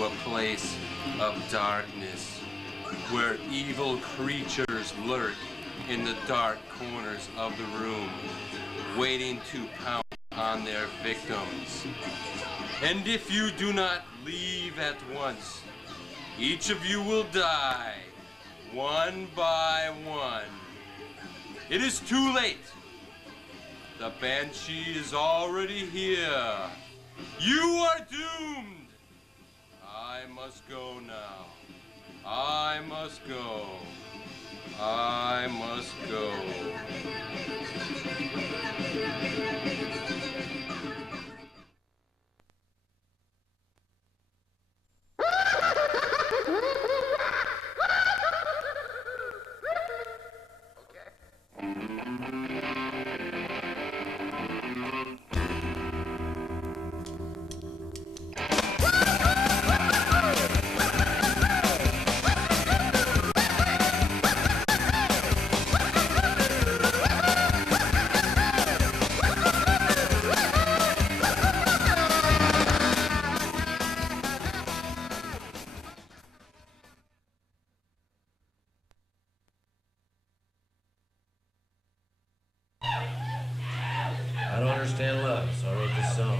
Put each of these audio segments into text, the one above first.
into a place of darkness where evil creatures lurk in the dark corners of the room, waiting to pounce on their victims. And if you do not leave at once, each of you will die, one by one. It is too late. The Banshee is already here. You are doomed. I must go now. I must go. I must go. I don't understand love, so I wrote this song.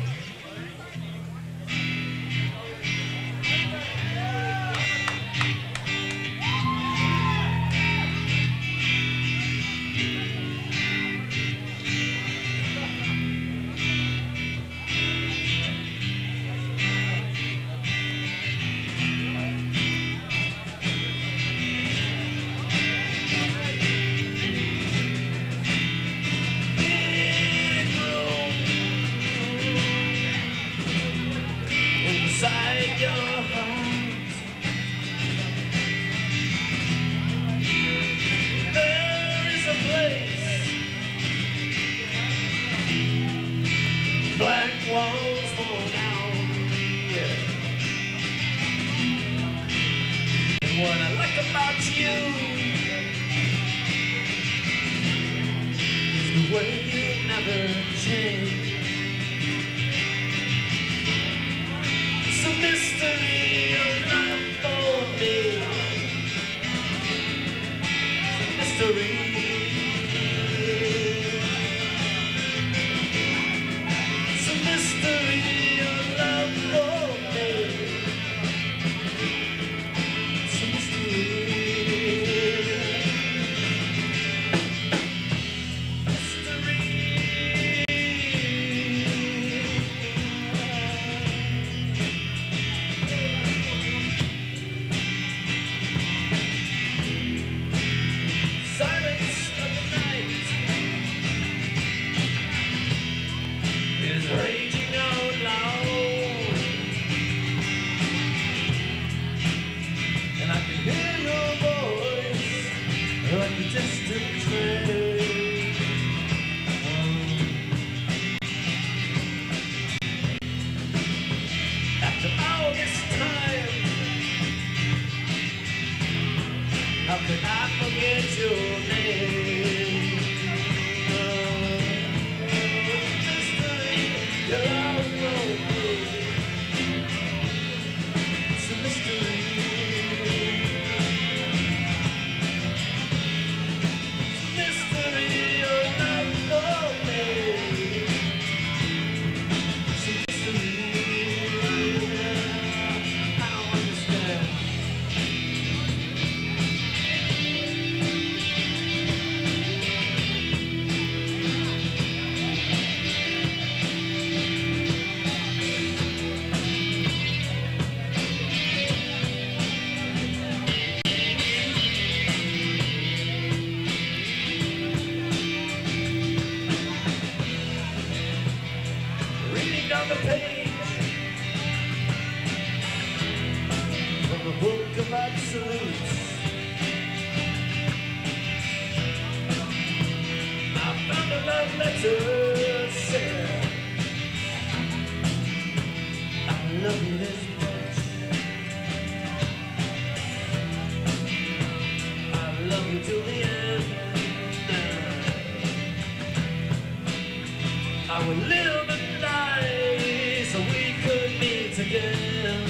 I would live and die so we could meet again.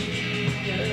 Yeah.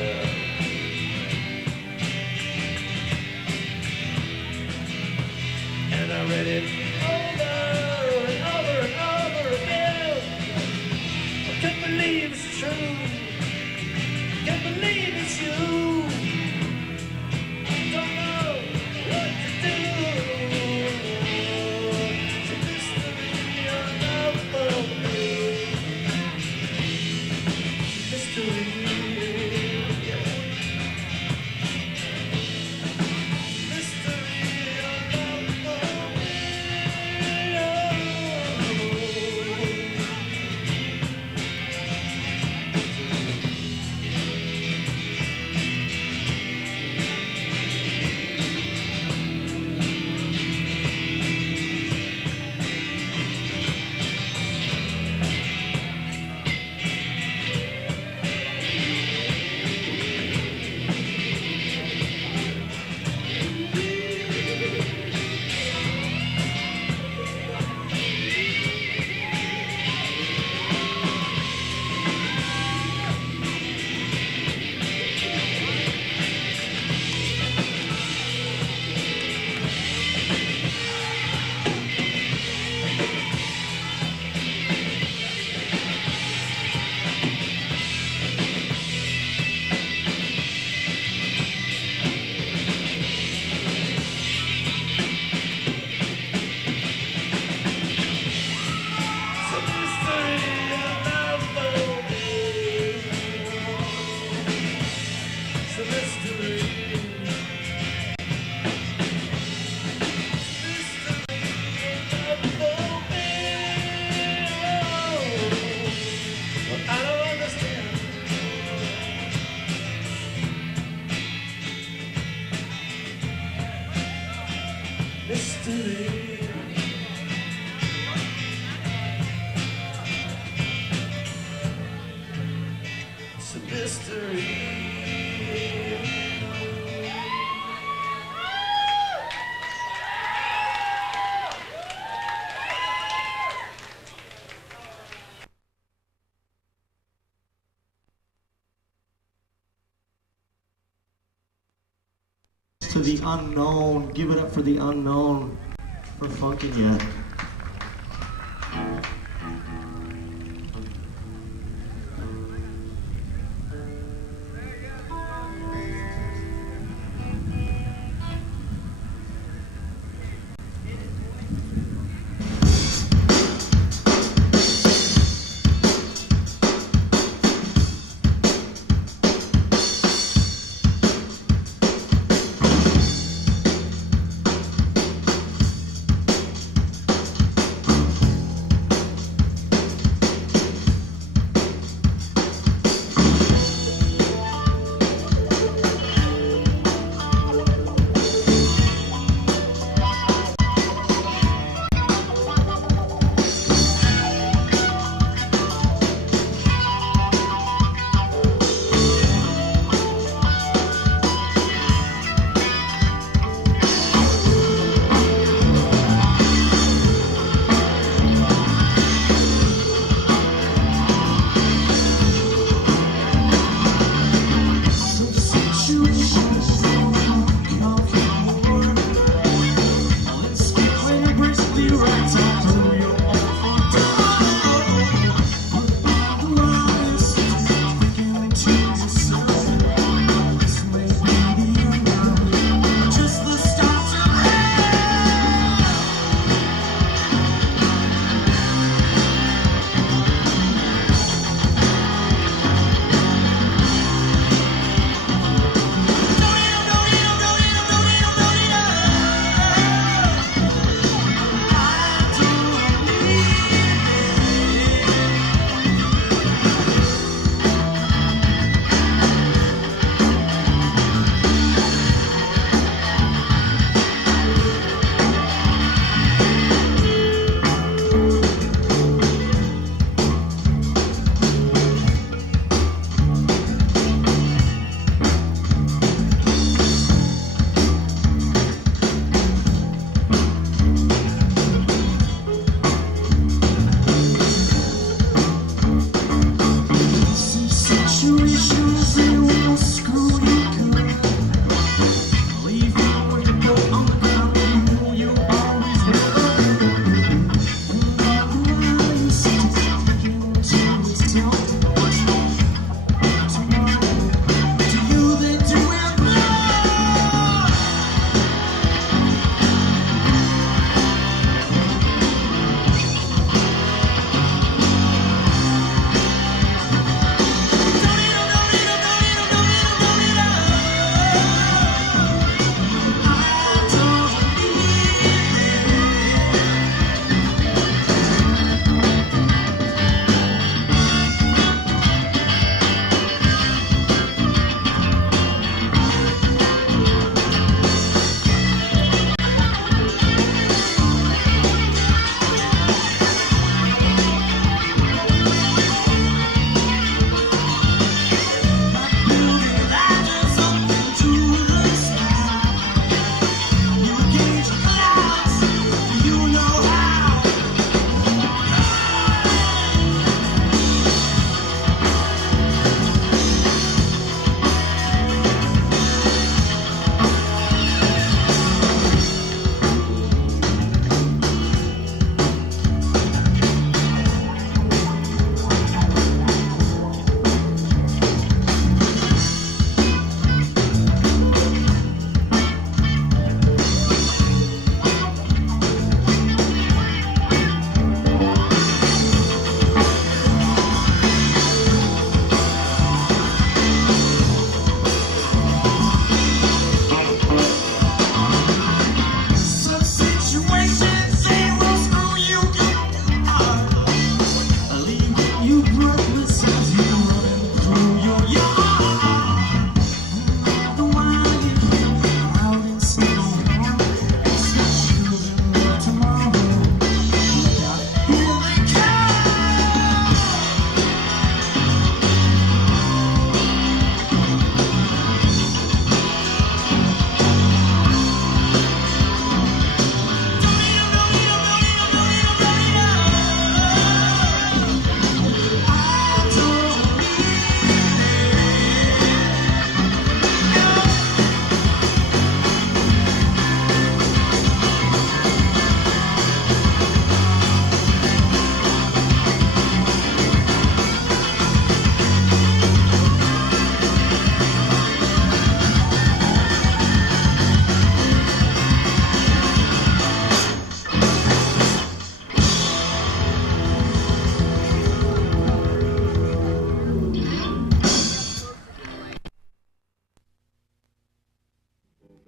mystery. It's a mystery. To the unknown, give it up for the unknown for funking yet.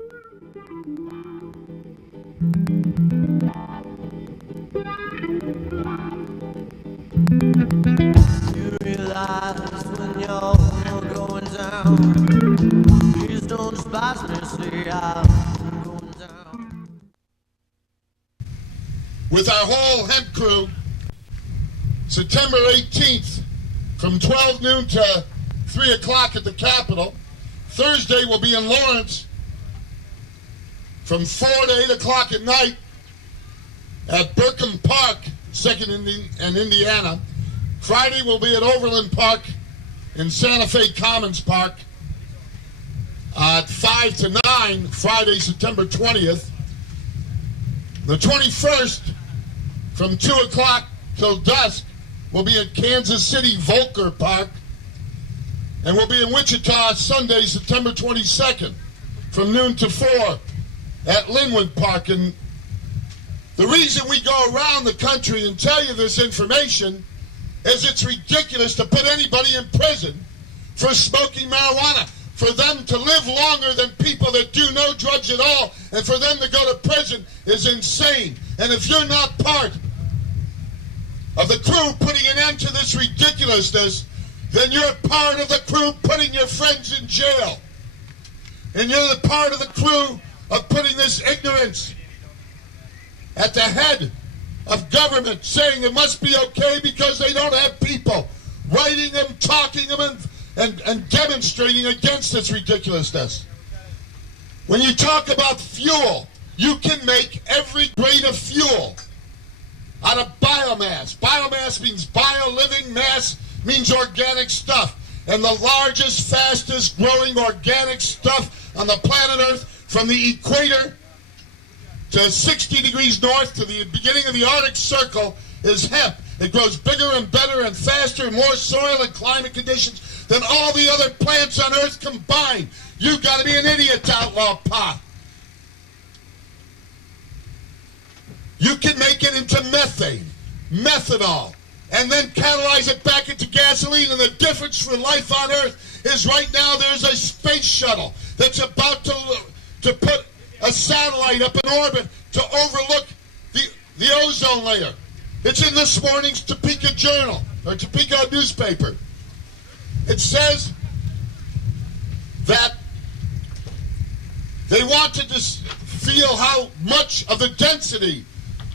You realize when you're going down, please don't despise me, see I'm going down. With our whole hemp crew, September 18th, from 12 noon to 3 o'clock at the Capitol. Thursday will be in Lawrence from 4 to 8 o'clock at night at Burkham Park, 2nd and Indiana. Friday will be at Overland Park in Santa Fe Commons Park at 5 to 9, Friday, September 20th. The 21st, from 2 o'clock till dusk, will be at Kansas City Volker Park, and we'll be in Wichita Sunday, September 22nd, from noon to 4 at Linwood Park. And the reason we go around the country and tell you this information is it's ridiculous to put anybody in prison for smoking marijuana. For them to live longer than people that do no drugs at all, and for them to go to prison is insane. And if you're not part of the crew putting an end to this ridiculousness, then you're part of the crew putting your friends in jail. And you're the part of the crew of putting this ignorance at the head of government, saying it must be okay because they don't have people writing them, talking them, and demonstrating against this ridiculousness. When you talk about fuel, you can make every grade of fuel out of biomass. Biomass means bio-living, mass means organic stuff. And the largest, fastest growing organic stuff on the planet Earth, from the equator to 60 degrees north to the beginning of the Arctic Circle, is hemp. It grows bigger and better and faster, more soil and climate conditions than all the other plants on Earth combined. You've got to be an idiot to outlaw pot. You can make it into methane, methanol, and then catalyze it back into gasoline. And the difference for life on Earth is right now there's a space shuttle that's about to put a satellite up in orbit to overlook the ozone layer. It's in this morning's Topeka Journal, or Topeka newspaper. It says that they wanted to feel how much of the density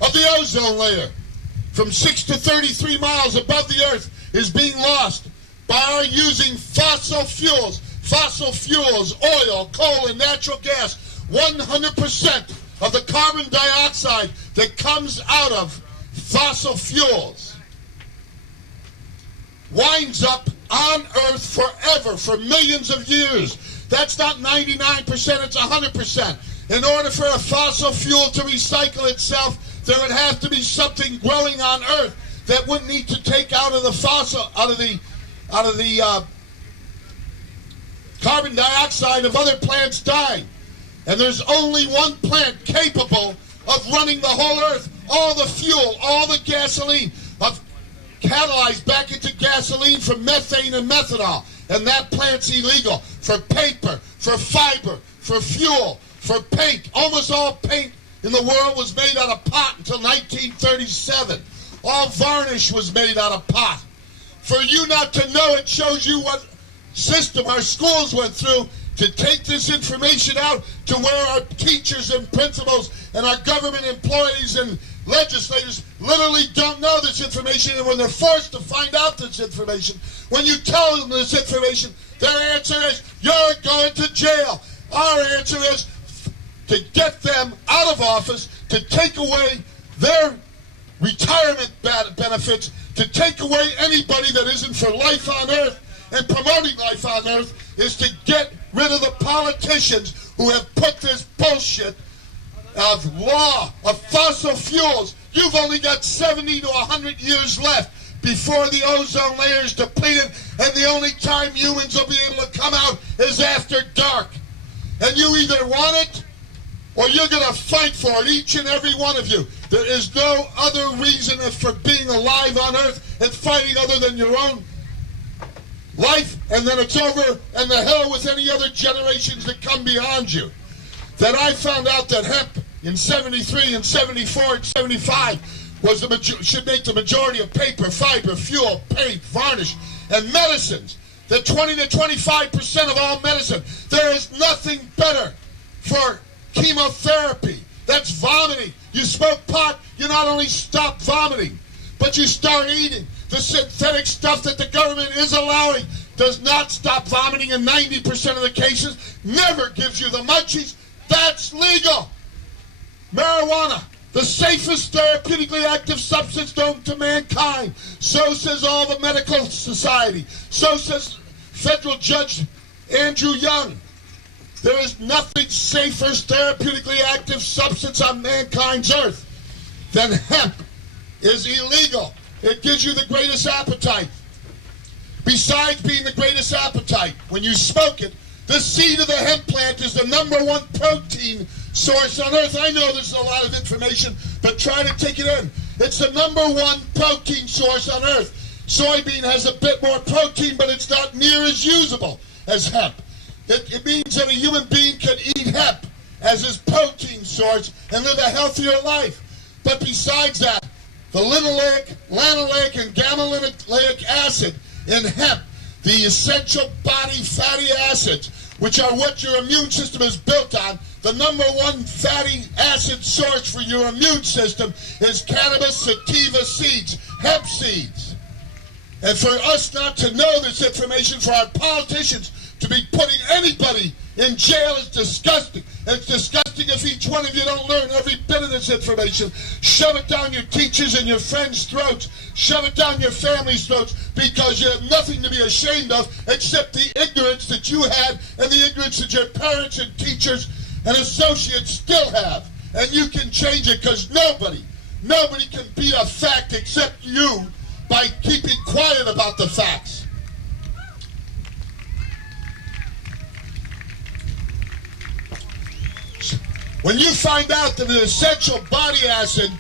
of the ozone layer from 6 to 33 miles above the Earth is being lost by our using fossil fuels. Fossil fuels, oil, coal, and natural gas. 100% of the carbon dioxide that comes out of fossil fuels winds up on Earth forever, for millions of years. That's not 99%, it's 100%. In order for a fossil fuel to recycle itself, there would have to be something growing on Earth that wouldn't need to take out of the carbon dioxide of other plants dying. And there's only one plant capable of running the whole Earth. All the fuel, all the gasoline, of catalyzed back into gasoline from methane and methanol. And that plant's illegal for paper, for fiber, for fuel, for paint. Almost all paint in the world was made out of pot until 1937. All varnish was made out of pot. For you not to know, it shows you what system our schools went through to take this information out to where our teachers and principals and our government employees and legislators literally don't know this information. And when they're forced to find out this information, when you tell them this information, their answer is, you're going to jail. Our answer is to get them out of office, to take away their retirement benefits, to take away anybody that isn't for life on Earth. And promoting life on Earth is to get rid of the politicians who have put this bullshit of law, of fossil fuels. You've only got 70 to 100 years left before the ozone layer is depleted, and the only time humans will be able to come out is after dark. And you either want it or you're going to fight for it, each and every one of you. There is no other reason for being alive on Earth and fighting other than your own life, and then it's over, and the hell with any other generations that come behind you. that I found out that hemp in 73 and 74 and 75 was should make the majority of paper, fiber, fuel, paint, varnish, and medicines. That 20 to 25% of all medicine. There is nothing better for chemotherapy. That's vomiting. You smoke pot, you not only stop vomiting, but you start eating. The synthetic stuff that the government is allowing does not stop vomiting in 90% of the cases, never gives you the munchies. That's legal. Marijuana, the safest therapeutically active substance known to mankind. So says all the medical society. So says federal judge Andrew Young. There is nothing safer therapeutically active substance on mankind's earth than hemp. Is illegal. It gives you the greatest appetite. Besides being the greatest appetite, when you smoke it, the seed of the hemp plant is the #1 protein source on earth. I know there's a lot of information, but try to take it in. It's the #1 protein source on earth. Soybean has a bit more protein, but it's not near as usable as hemp. It means that a human being can eat hemp as his protein source and live a healthier life. But besides that, the linoleic, lanoleic, and gamma-linoleic acid in hemp, the essential body fatty acids, which are what your immune system is built on, the #1 fatty acid source for your immune system is cannabis sativa seeds, hemp seeds. And for us not to know this information, for our politicians to be putting anybody in jail is disgusting. And it's disgusting if each one of you don't learn every bit of this information. Shove it down your teachers' and your friends' throats. Shove it down your family's throats, because you have nothing to be ashamed of except the ignorance that you had and the ignorance that your parents and teachers and associates still have. And you can change it, because nobody can beat a fact except you by keeping quiet about the facts. When you find out that an essential body acid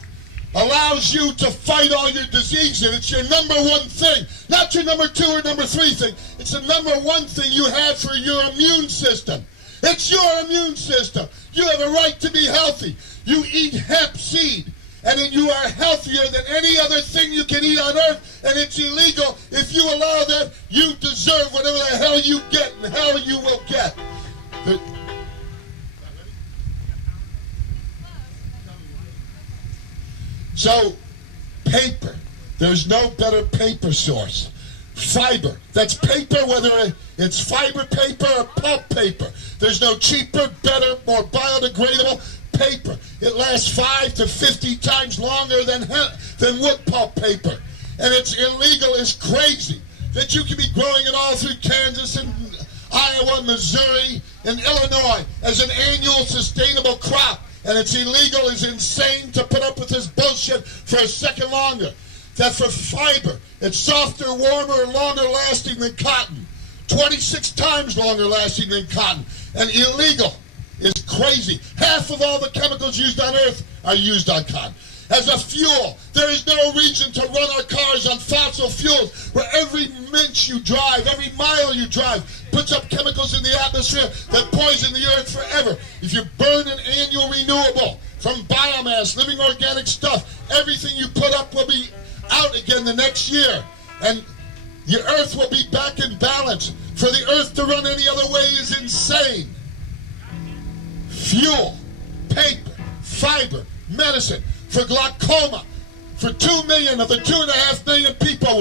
allows you to fight all your diseases, and it's your #1 thing, not your #2 or #3 thing, it's the #1 thing you have for your immune system. It's your immune system. You have a right to be healthy. You eat hemp seed, and then you are healthier than any other thing you can eat on earth, and it's illegal. If you allow that, you deserve whatever the hell you get, and hell you will get. So, paper. There's no better paper source. Fiber. That's paper, whether it's fiber paper or pulp paper. There's no cheaper, better, more biodegradable paper. It lasts 5 to 50 times longer than wood pulp paper. And it's illegal. It's crazy that you can be growing it all through Kansas and Iowa, Missouri, and Illinois as an annual sustainable crop. And it's illegal, it's insane to put up with this bullshit for a second longer. That for fiber, it's softer, warmer, and longer lasting than cotton. 26 times longer lasting than cotton. And illegal is crazy. Half of all the chemicals used on earth are used on cotton. As a fuel, there is no reason to run our cars on fossil fuels, where every inch you drive, every mile you drive, puts up chemicals in the atmosphere that poison the earth forever. If you burn an annual renewable from biomass, living organic stuff, everything you put up will be out again the next year. And your earth will be back in balance. For the earth to run any other way is insane. Fuel, paper, fiber, medicine. For glaucoma, for 2 million of the 2.5 million people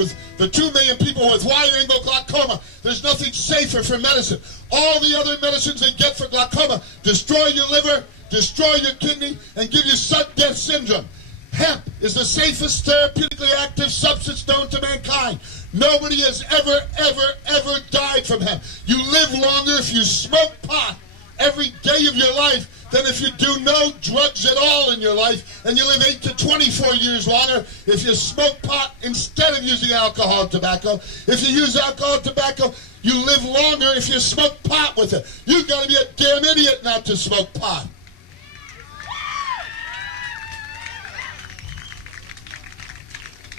with wide-angle glaucoma, there's nothing safer for medicine. All the other medicines they get for glaucoma destroy your liver, destroy your kidney, and give you sudden death syndrome. Hemp is the safest therapeutically active substance known to mankind. Nobody has ever died from hemp. You live longer if you smoke pot every day of your life than if you do no drugs at all in your life, and you live 8 to 24 years longer if you smoke pot instead of using alcohol and tobacco. If you use alcohol and tobacco, you live longer if you smoke pot with it. You've got to be a damn idiot not to smoke pot.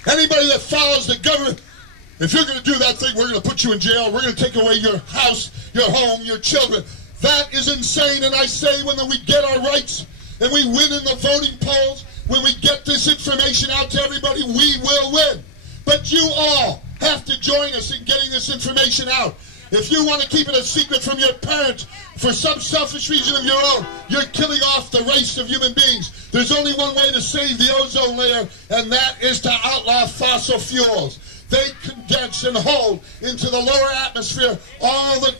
Anybody that follows the government, if you're going to do that thing, we're going to put you in jail, we're going to take away your house, your home, your children. That is insane, and I say when we get our rights and we win in the voting polls, when we get this information out to everybody, we will win. But you all have to join us in getting this information out. If you want to keep it a secret from your parents for some selfish reason of your own, you're killing off the race of human beings. There's only one way to save the ozone layer, and that is to outlaw fossil fuels. They condense and hold into the lower atmosphere all the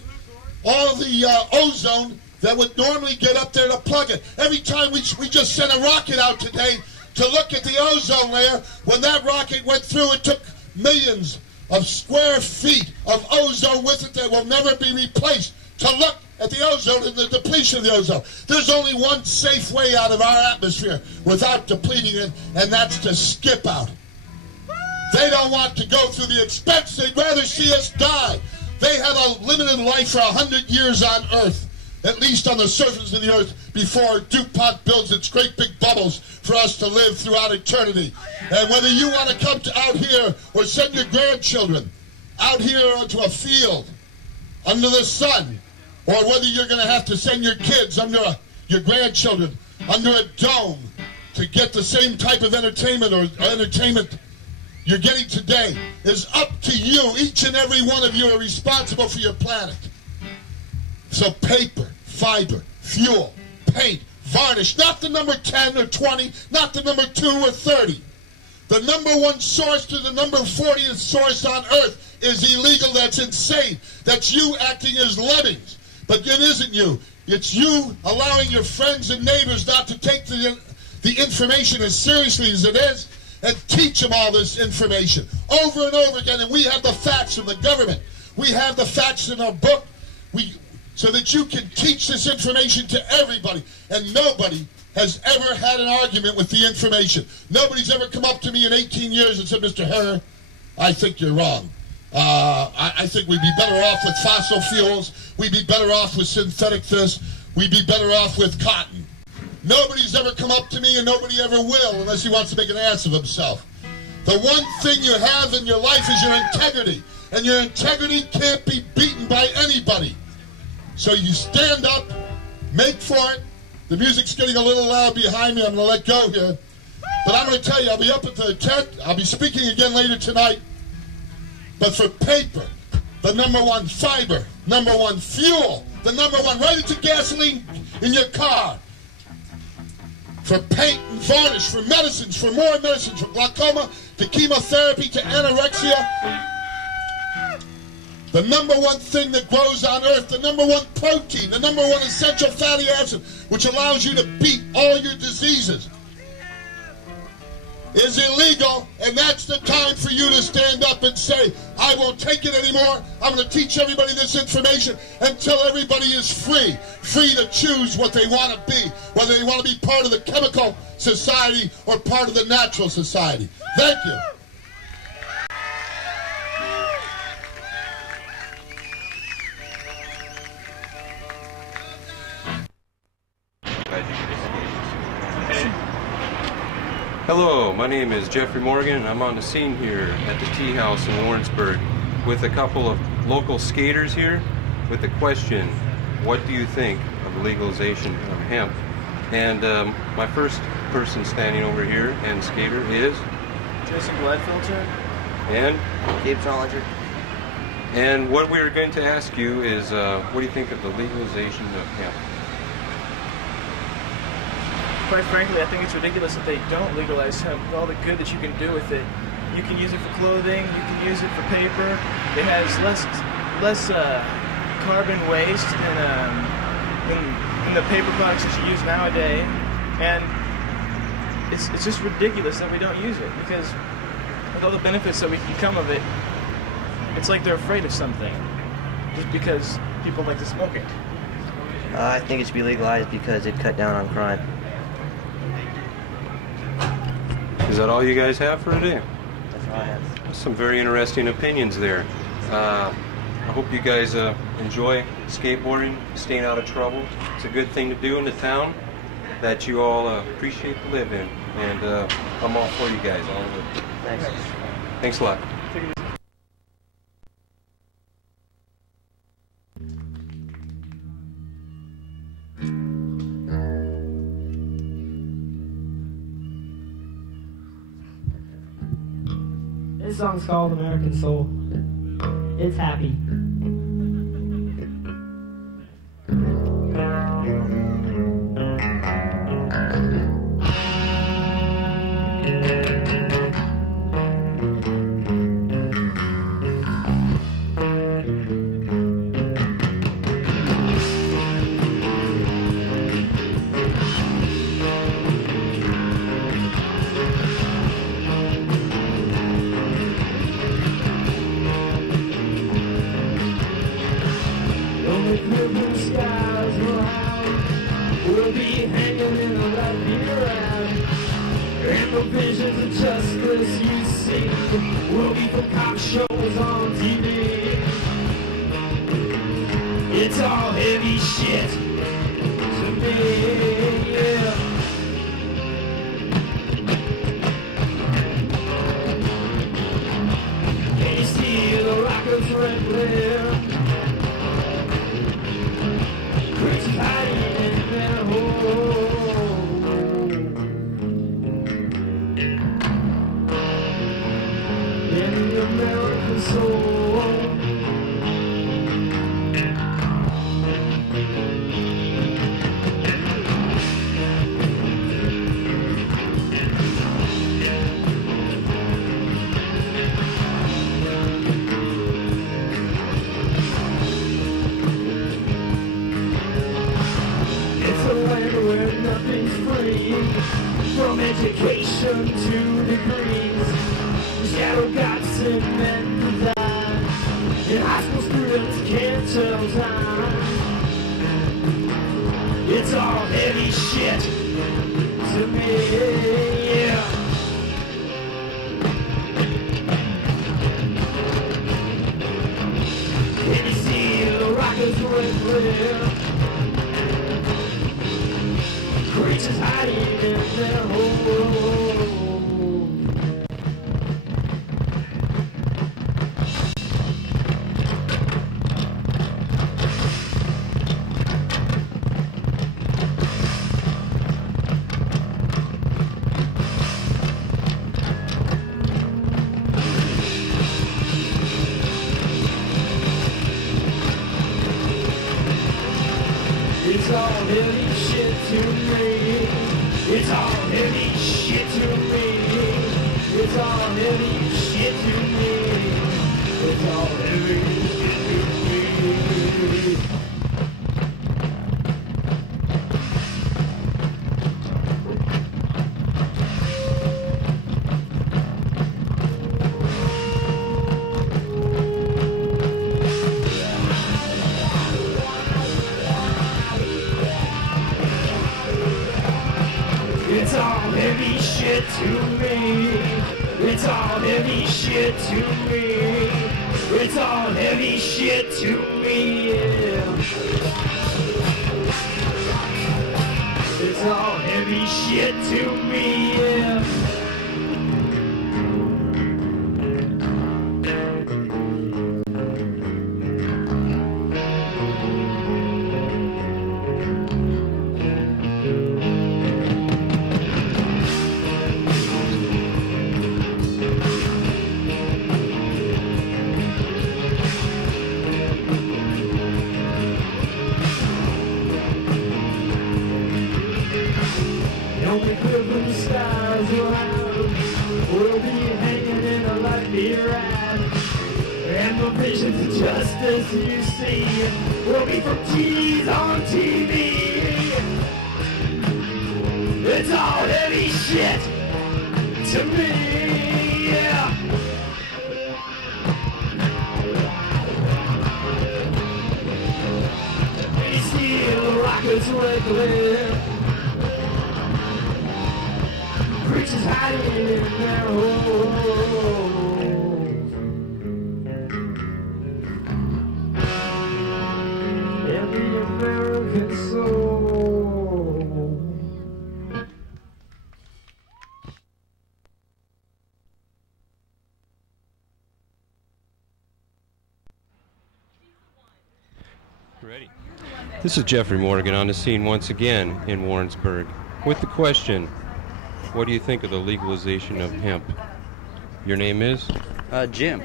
ozone that would normally get up there to plug it. Every time we just sent a rocket out today to look at the ozone layer, when that rocket went through, it took millions of square feet of ozone with it that will never be replaced to look at the ozone and the depletion of the ozone. There's only one safe way out of our atmosphere without depleting it, and that's to skip out. They don't want to go through the expense. They'd rather see us die. They have a limited life for 100 years on Earth, at least on the surface of the Earth, before DuPont builds its great big bubbles for us to live throughout eternity. And whether you want to come out here or send your grandchildren out here onto a field under the sun, or whether you're going to have to send your kids your grandchildren under a dome to get the same type of entertainment or entertainment you're getting today, is up to you. Each and every one of you are responsible for your planet. So paper, fiber, fuel, paint, varnish, not the number 10 or 20, not the number 2 or 30. The number 1 source to the number 40th source on Earth is illegal. That's insane. That's you acting as lemmings. But it isn't you. It's you allowing your friends and neighbors not to take the information as seriously as it is, and teach them all this information over and over again. And we have the facts from the government. We have the facts in our book, so that you can teach this information to everybody. And nobody has ever had an argument with the information. Nobody's ever come up to me in 18 years and said, Mr. Herr, I think you're wrong. I think we'd be better off with fossil fuels. We'd be better off with synthetic this. We'd be better off with cotton. Nobody's ever come up to me, and nobody ever will, unless he wants to make an ass of himself. The one thing you have in your life is your integrity, and your integrity can't be beaten by anybody. So you stand up, make for it. The music's getting a little loud behind me. I'm going to let go here. But I'm going to tell you, I'll be up at the tent. I'll be speaking again later tonight. But for paper, the number 1 fiber, number 1 fuel, the number 1, right into gasoline in your car. For paint and varnish, for medicines, for more medicines, from glaucoma to chemotherapy to anorexia. The number 1 thing that grows on Earth, the number 1 protein, the number 1 essential fatty acid, which allows you to beat all your diseases, is illegal, and that's the time for you to stand up and say, I won't take it anymore. I'm going to teach everybody this information until everybody is free to choose what they want to be, whether they want to be part of the chemical society or part of the natural society. Thank you. Hello, my name is Jeffrey Morgan, and I'm on the scene here at the Tea House in Warrensburg with a couple of local skaters here with the question, what do you think of the legalization of hemp? And my first person standing over here and skater is Jason Gladfilter and Gabe Trollinger. And what we were going to ask you is, what do you think of the legalization of hemp? Quite frankly, I think it's ridiculous that they don't legalize hemp with all the good that you can do with it. You can use it for clothing, you can use it for paper. It has less carbon waste than the paper products that you use nowadays. And it's just ridiculous that we don't use it, because with all the benefits that we can come of it, it's like they're afraid of something just because people like to smoke it. I think it should be legalized because it cut down on crime. Is that all you guys have for today? That's all I have. Some very interesting opinions there. I hope you guys enjoy skateboarding, staying out of trouble. It's a good thing to do in the town that you all appreciate to live in. And I'm all for you guys. All of it. Thanks. Thanks a lot. This song's called American Soul. It's happy. Ready. This is Jeffrey Morgan on the scene once again in Warrensburg with the question, what do you think of the legalization of hemp? Your name is? Jim.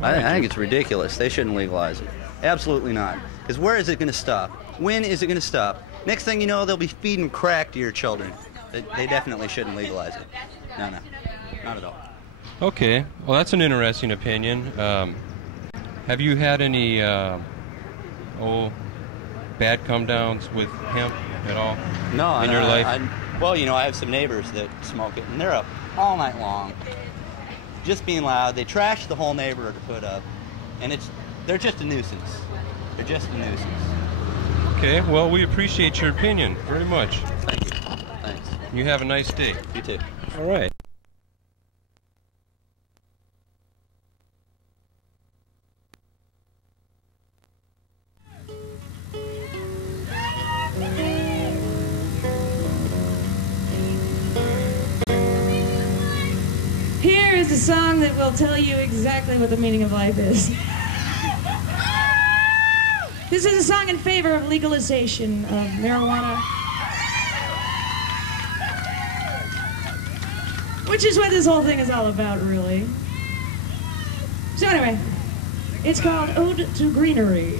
I think it's ridiculous. They shouldn't legalize it. Absolutely not. Because where is it going to stop? When is it going to stop? Next thing you know, they'll be feeding crack to your children. They definitely shouldn't legalize it. No, not at all. Okay, well that's an interesting opinion. Have you had any bad come-downs with hemp at all? No, in your life? Well, you know, I have some neighbors that smoke it, and they're up all night long, just being loud. They trash the whole neighborhood to put up, and they're just a nuisance. They're just a nuisance. Okay, well we appreciate your opinion very much. Thank you. Thanks. You have a nice day. You too. All right. Here is a song that will tell you exactly what the meaning of life is. This is a song in favor of legalization of marijuana, which is what this whole thing is all about, really. So anyway, it's called Ode to Greenery.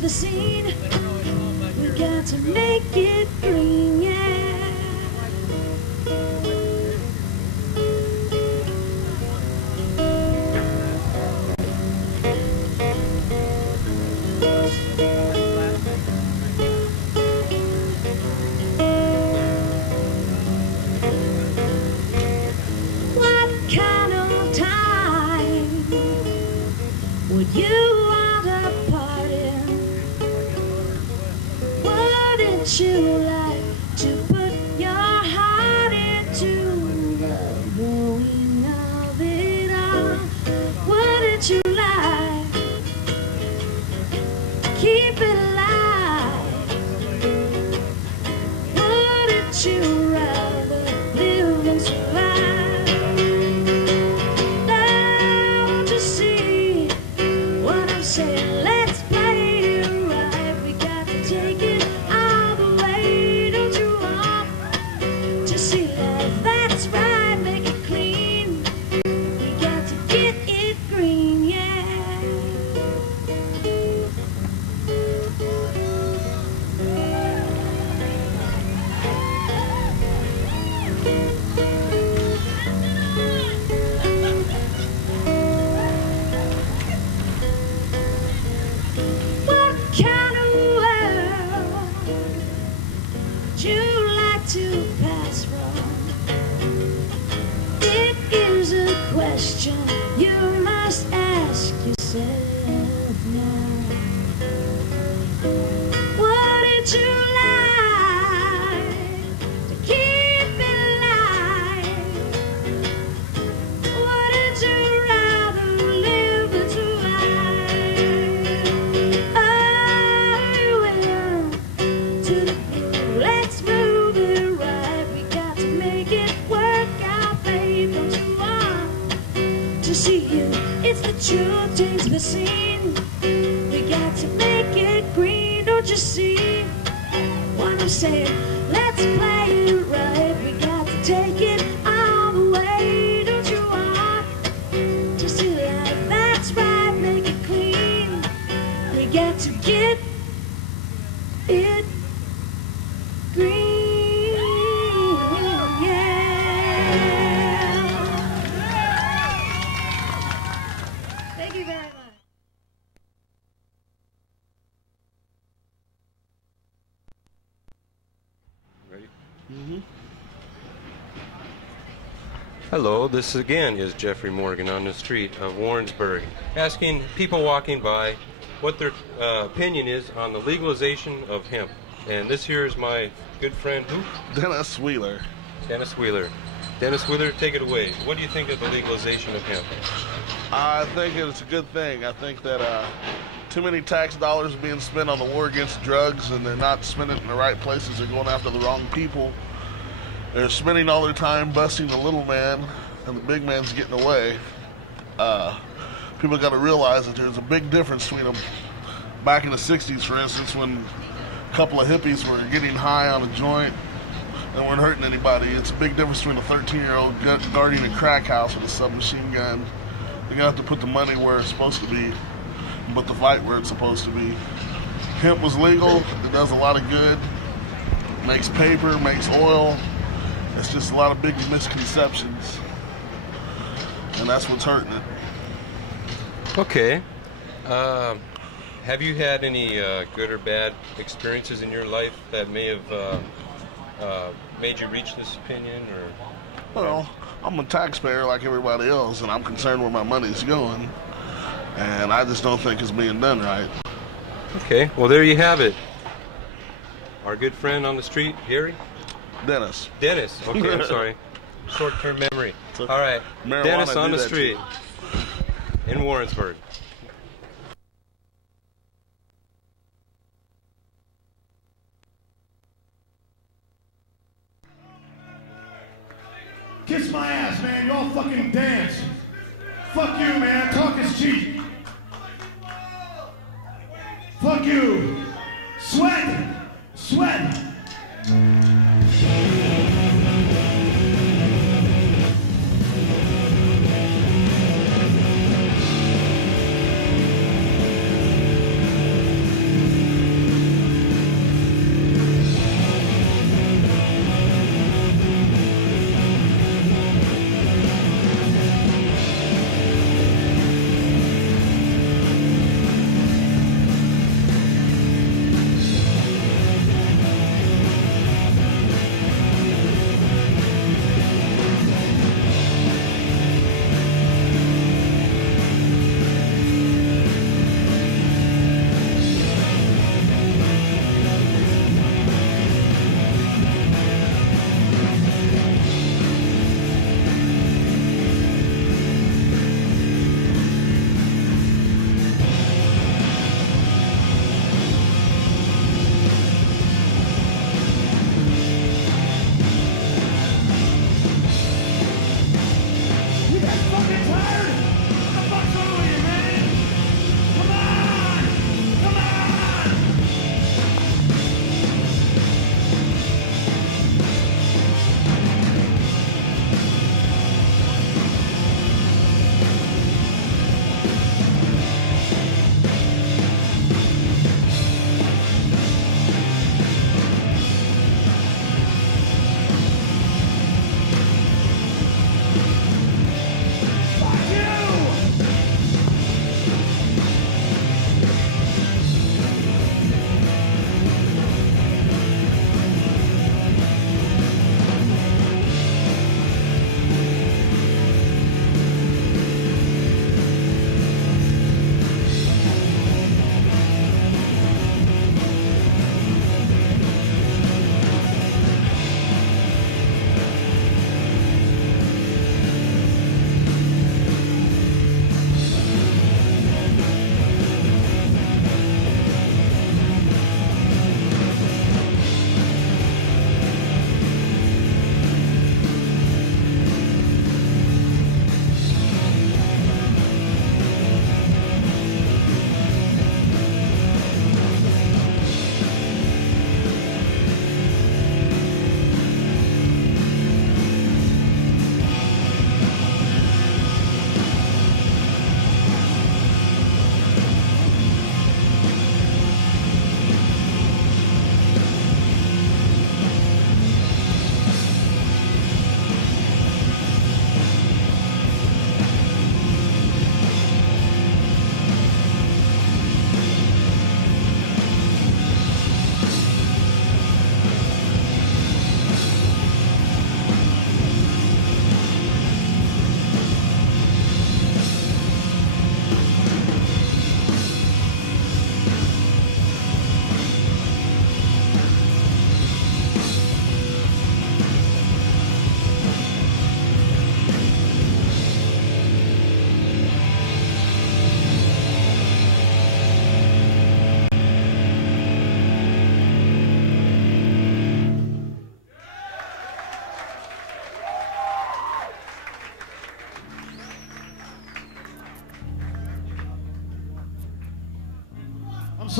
The scene, we got to make it green, yeah. What kind of time would you want a party? You like to put your heart into the blowing of it all? Wouldn't you like to keep it alive? Wouldn't you rather live and survive? Now won't you see what I'm saying? Let's play it right. We got to take it. You must ask yourself now. Wouldn't you like to keep it alive? Wouldn't you rather live and survive? Are you willing to the blue? Let's move it right. We got to make it work out, babe. Don't you want to see you? It's the truth, change the scene. We got to make it green, don't you see what I'm saying? Let's play it right. We got to take it all the way. it green, yeah. Thank you very much. Ready? Hello, this again is Jeffrey Morgan on the street of Warrensburg, asking people walking by what their opinion is on the legalization of hemp. And this here is my good friend, who? Dennis Wheeler. Dennis Wheeler. Dennis Wheeler, take it away. What do you think of the legalization of hemp? I think it's a good thing. I think that too many tax dollars are being spent on the war against drugs, and they're not spending it in the right places. They're going after the wrong people. They're spending all their time busting the little man, and the big man's getting away. People got to realize that there's a big difference between them. Back in the 60s, for instance, when a couple of hippies were getting high on a joint and weren't hurting anybody, it's a big difference between a 13-year-old guarding a crack house with a submachine gun. They got to put the money where it's supposed to be, but the fight where it's supposed to be. Hemp was legal. It does a lot of good. Makes paper, makes oil. It's just a lot of big misconceptions, and that's what's hurting it. Okay. Have you had any good or bad experiences in your life that may have made you reach this opinion? Or Well, I'm a taxpayer like everybody else, and I'm concerned where my money's going, and I just don't think it's being done right. Okay, well there you have it. Our good friend on the street, Gary? Dennis. Dennis, okay, I'm sorry. Short-term memory. Okay. All right, Marijuana Dennis on do the that street in Warrensburg. Kiss my ass, man. You all fucking dance. Fuck you, man. Talk is cheap. Fuck you. Sweat. Sweat.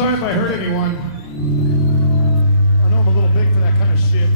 sorry if I hurt anyone. I know I'm a little big for that kind of shit.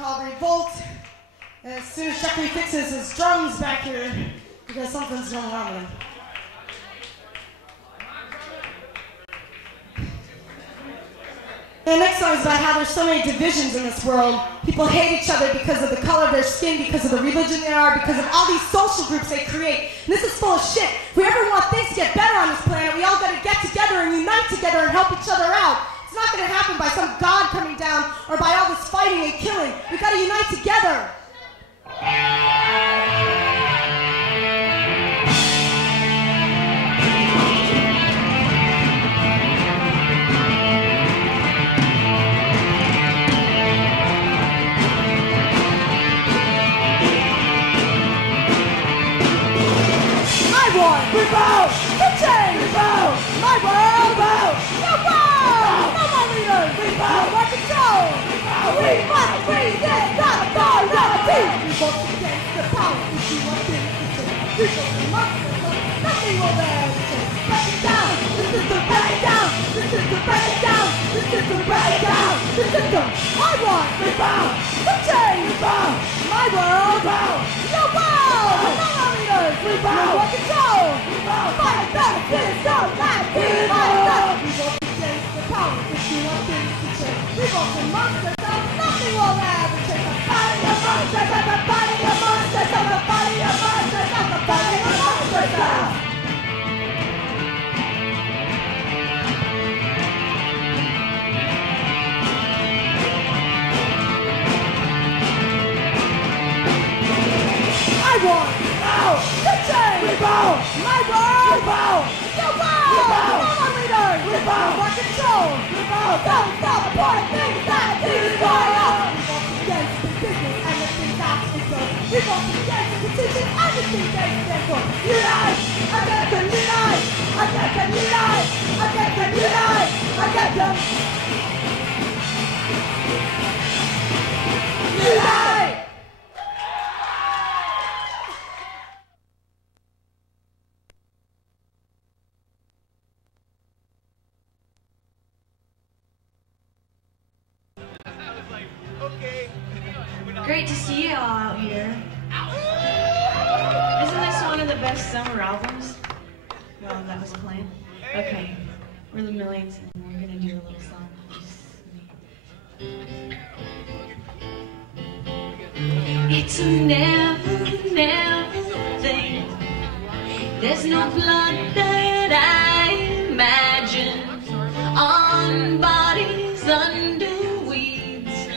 called Revolt. And as soon as Jeffo fixes his drums back here, because something's going on with him. The next song is about how there's so many divisions in this world. People hate each other because of the color of their skin, because of the religion they are, because of all these social groups they create. And this is full of shit. If we ever want things to get better on this planet, we all gotta get together and unite together and help each other out. It's not gonna happen by some god coming down or by all this fighting and killing. We gotta unite together. Revolt! The change! Revolt! My world! Revolt! No world! No more leaders! Revolt! More control! Revolt! We must free this authority! Revolt against the power that you want things to change. Revolt amongst us, nothing will ever change. Break it down! The system break it down! The system break it down! The system break it down! The system! I want revolt! The change! Revolt! My world! Revolt! No world! No more leaders! Revolt! More control! Fight the system like revolt! Revolt against the power that you want things to change. Revolt amongst ourselves, nothing will ever change. The body amongst us, the body amongst us, the body amongst us, the body amongst ourselves. I want revolt! The change! Revolt! My world! Revolt! Your world! Revolt! No more leaders! Revolt! More control! Revolt! Don't stop supporting things that destroy us! Revolt against the business and the things that destroy. Revolt against the teaching and the things they stand for. Unite! Against them! Unite! Against them! Unite! Against them! Unite! Against them! Unite! Great to see you all out here. Isn't this one of the best summer albums? Well, that was planned. Okay, we're the Millions, and we're gonna do a little song. It's a never, never thing. There's no blood that I imagine on bodies under weeds.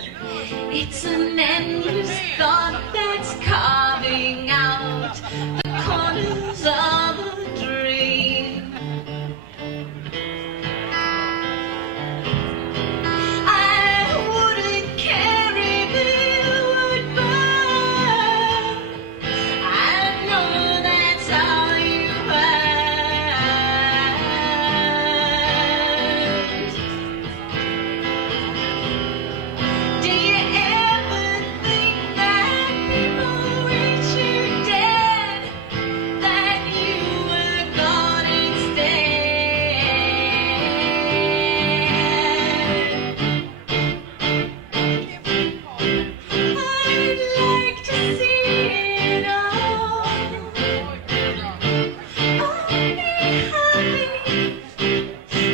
It's an endless thought that's carving out the corners of a dream. I wouldn't care if it would burn. I know that's all you had. Do you ever think that people wish you dead, that you were gone instead? I'd like to see it all. I'll be happy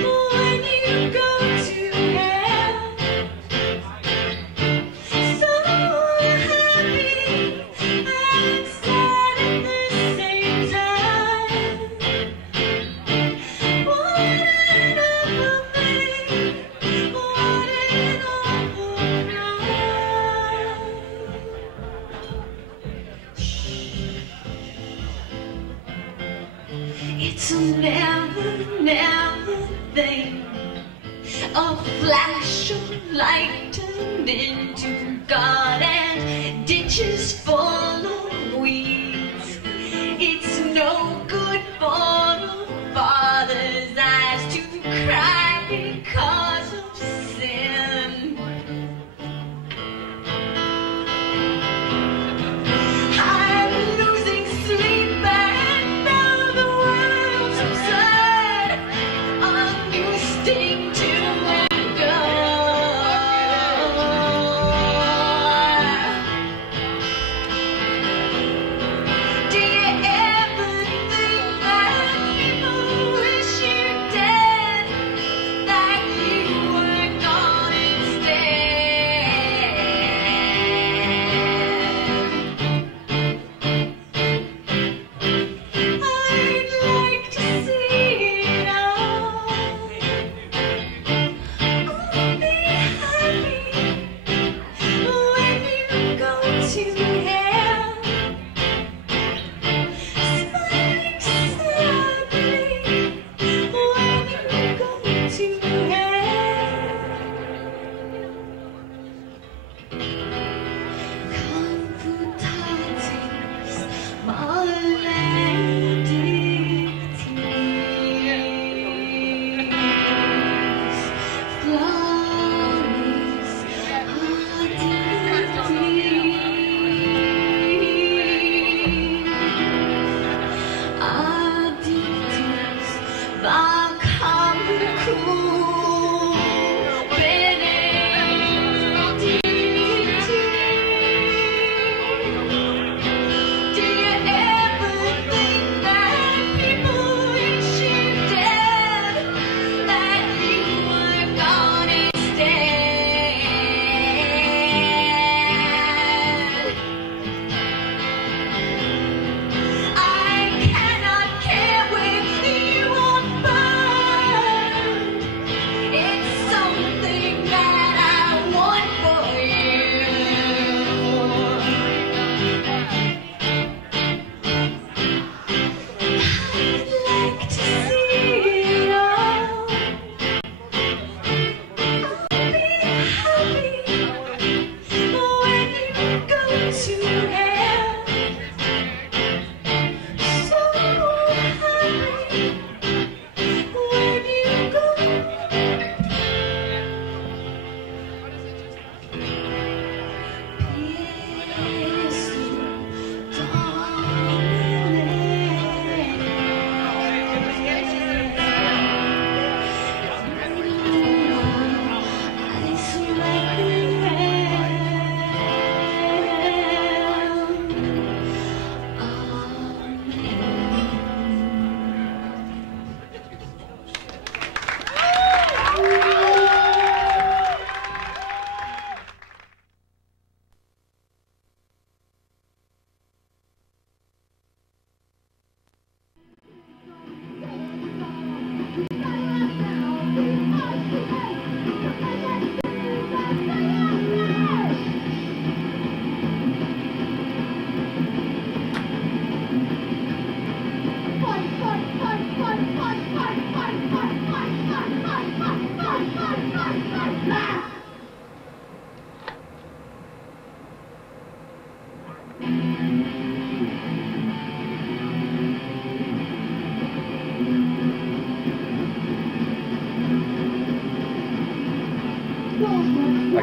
when you go to hell. So happy and sad at the same time. What an awful thing, what an awful night. It's a never, never thing. A flash of light turned into God and ditches full of weeds. It's no good for a father's eyes to cry because of sin. I'm losing sleep and now the world's absurd. A new sting to endure.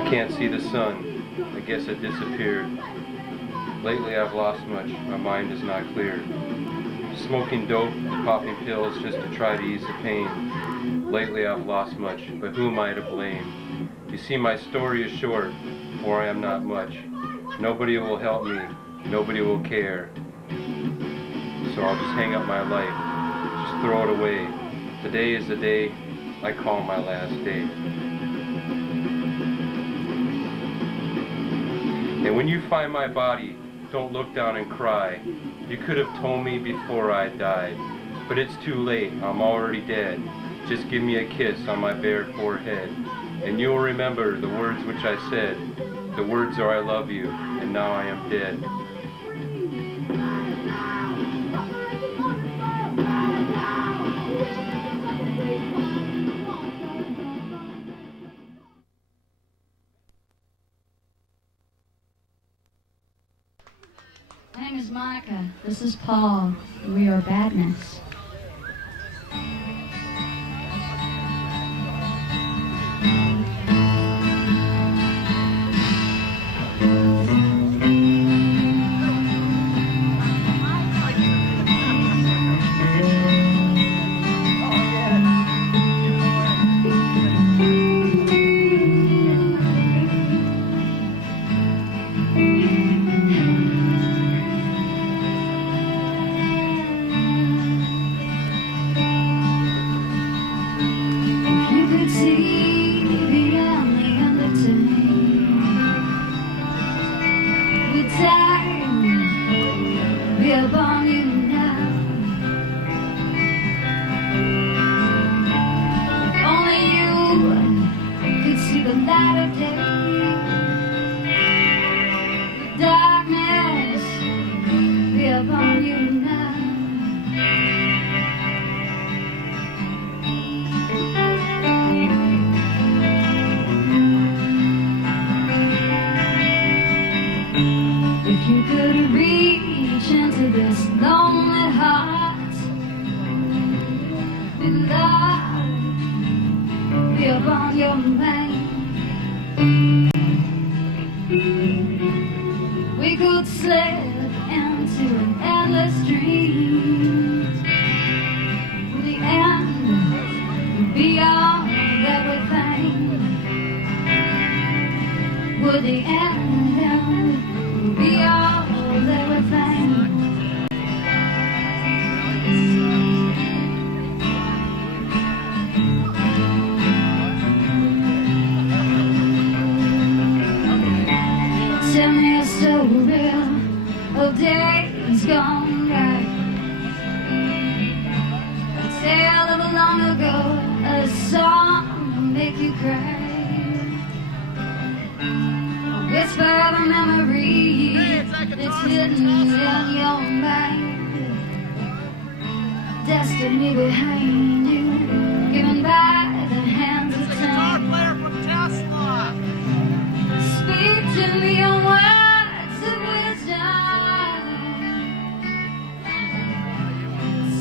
I can't see the sun. I guess it disappeared. Lately I've lost much. My mind is not clear. Smoking dope and popping pills just to try to ease the pain. Lately I've lost much, but who am I to blame? You see, my story is short, for I am not much. Nobody will help me. Nobody will care. So I'll just hang up my life. Just throw it away. Today is the day I call my last day. And when you find my body, don't look down and cry. You could have told me before I died. But it's too late, I'm already dead. Just give me a kiss on my bare forehead. And you'll remember the words which I said. The words are I love you, and now I am dead. My name is Monica. This is Paul. We are Badness. your mind. We could slip into an endless dream. The end would be all that we think. Would the end be all that we think? Tell me a story of days gone by, a tale of a long ago, a song to make you cry, a whisper of a memory that's hidden in your mind, destiny behind you, given by the hands of time. Speak to me your words of wisdom.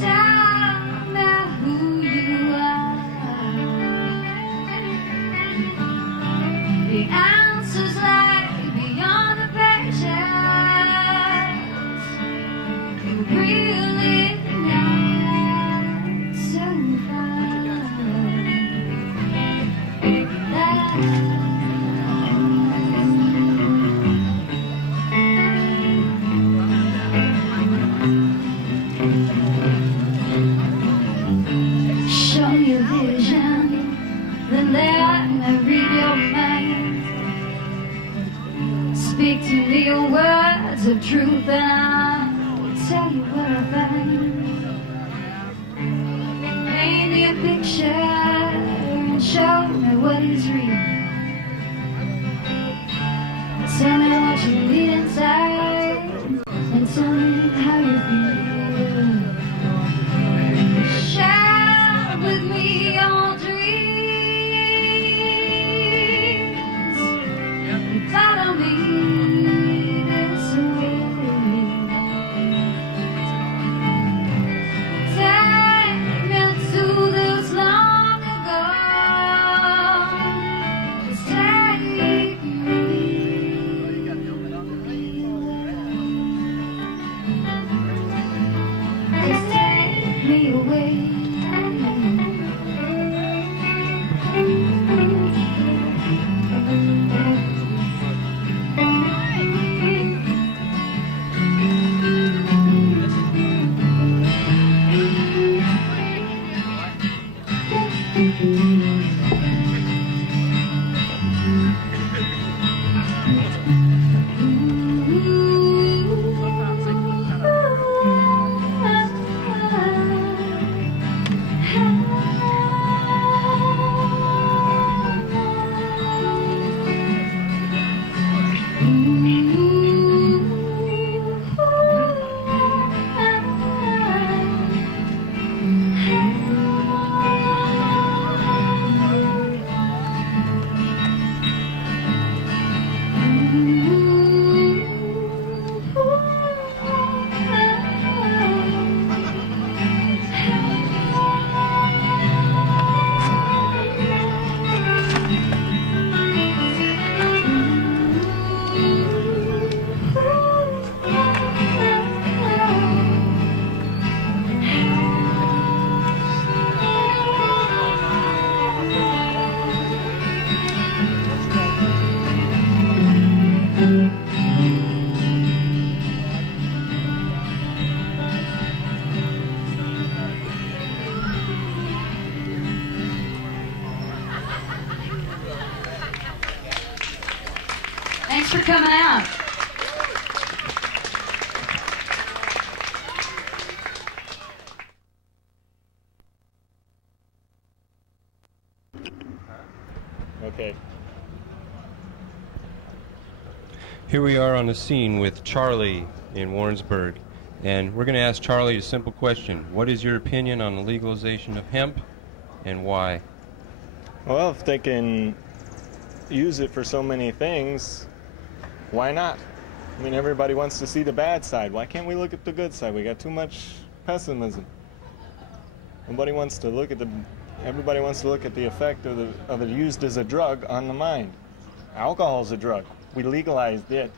Tell me who you are. The answers lie beyond the pages. You really not so far. Show me a vision, then let me read your mind. Speak to me your words of truth, and I'll tell you what I find. Paint me a picture and show me what is real. Tell me what you need inside, and tell me how you feel. Share with me your dreams. Follow me this way. Take me to this long ago. Just take me away. Thanks for coming out. Okay. Here we are on the scene with Charlie in Warrensburg, and we're going to ask Charlie a simple question. What is your opinion on the legalization of hemp, and why? Well, if they can use it for so many things, why not? I mean, everybody wants to see the bad side. Why can't we look at the good side? We got too much pessimism. Nobody wants to look at the everybody wants to look at the effect of it used as a drug on the mind. Alcohol is a drug. We legalized it.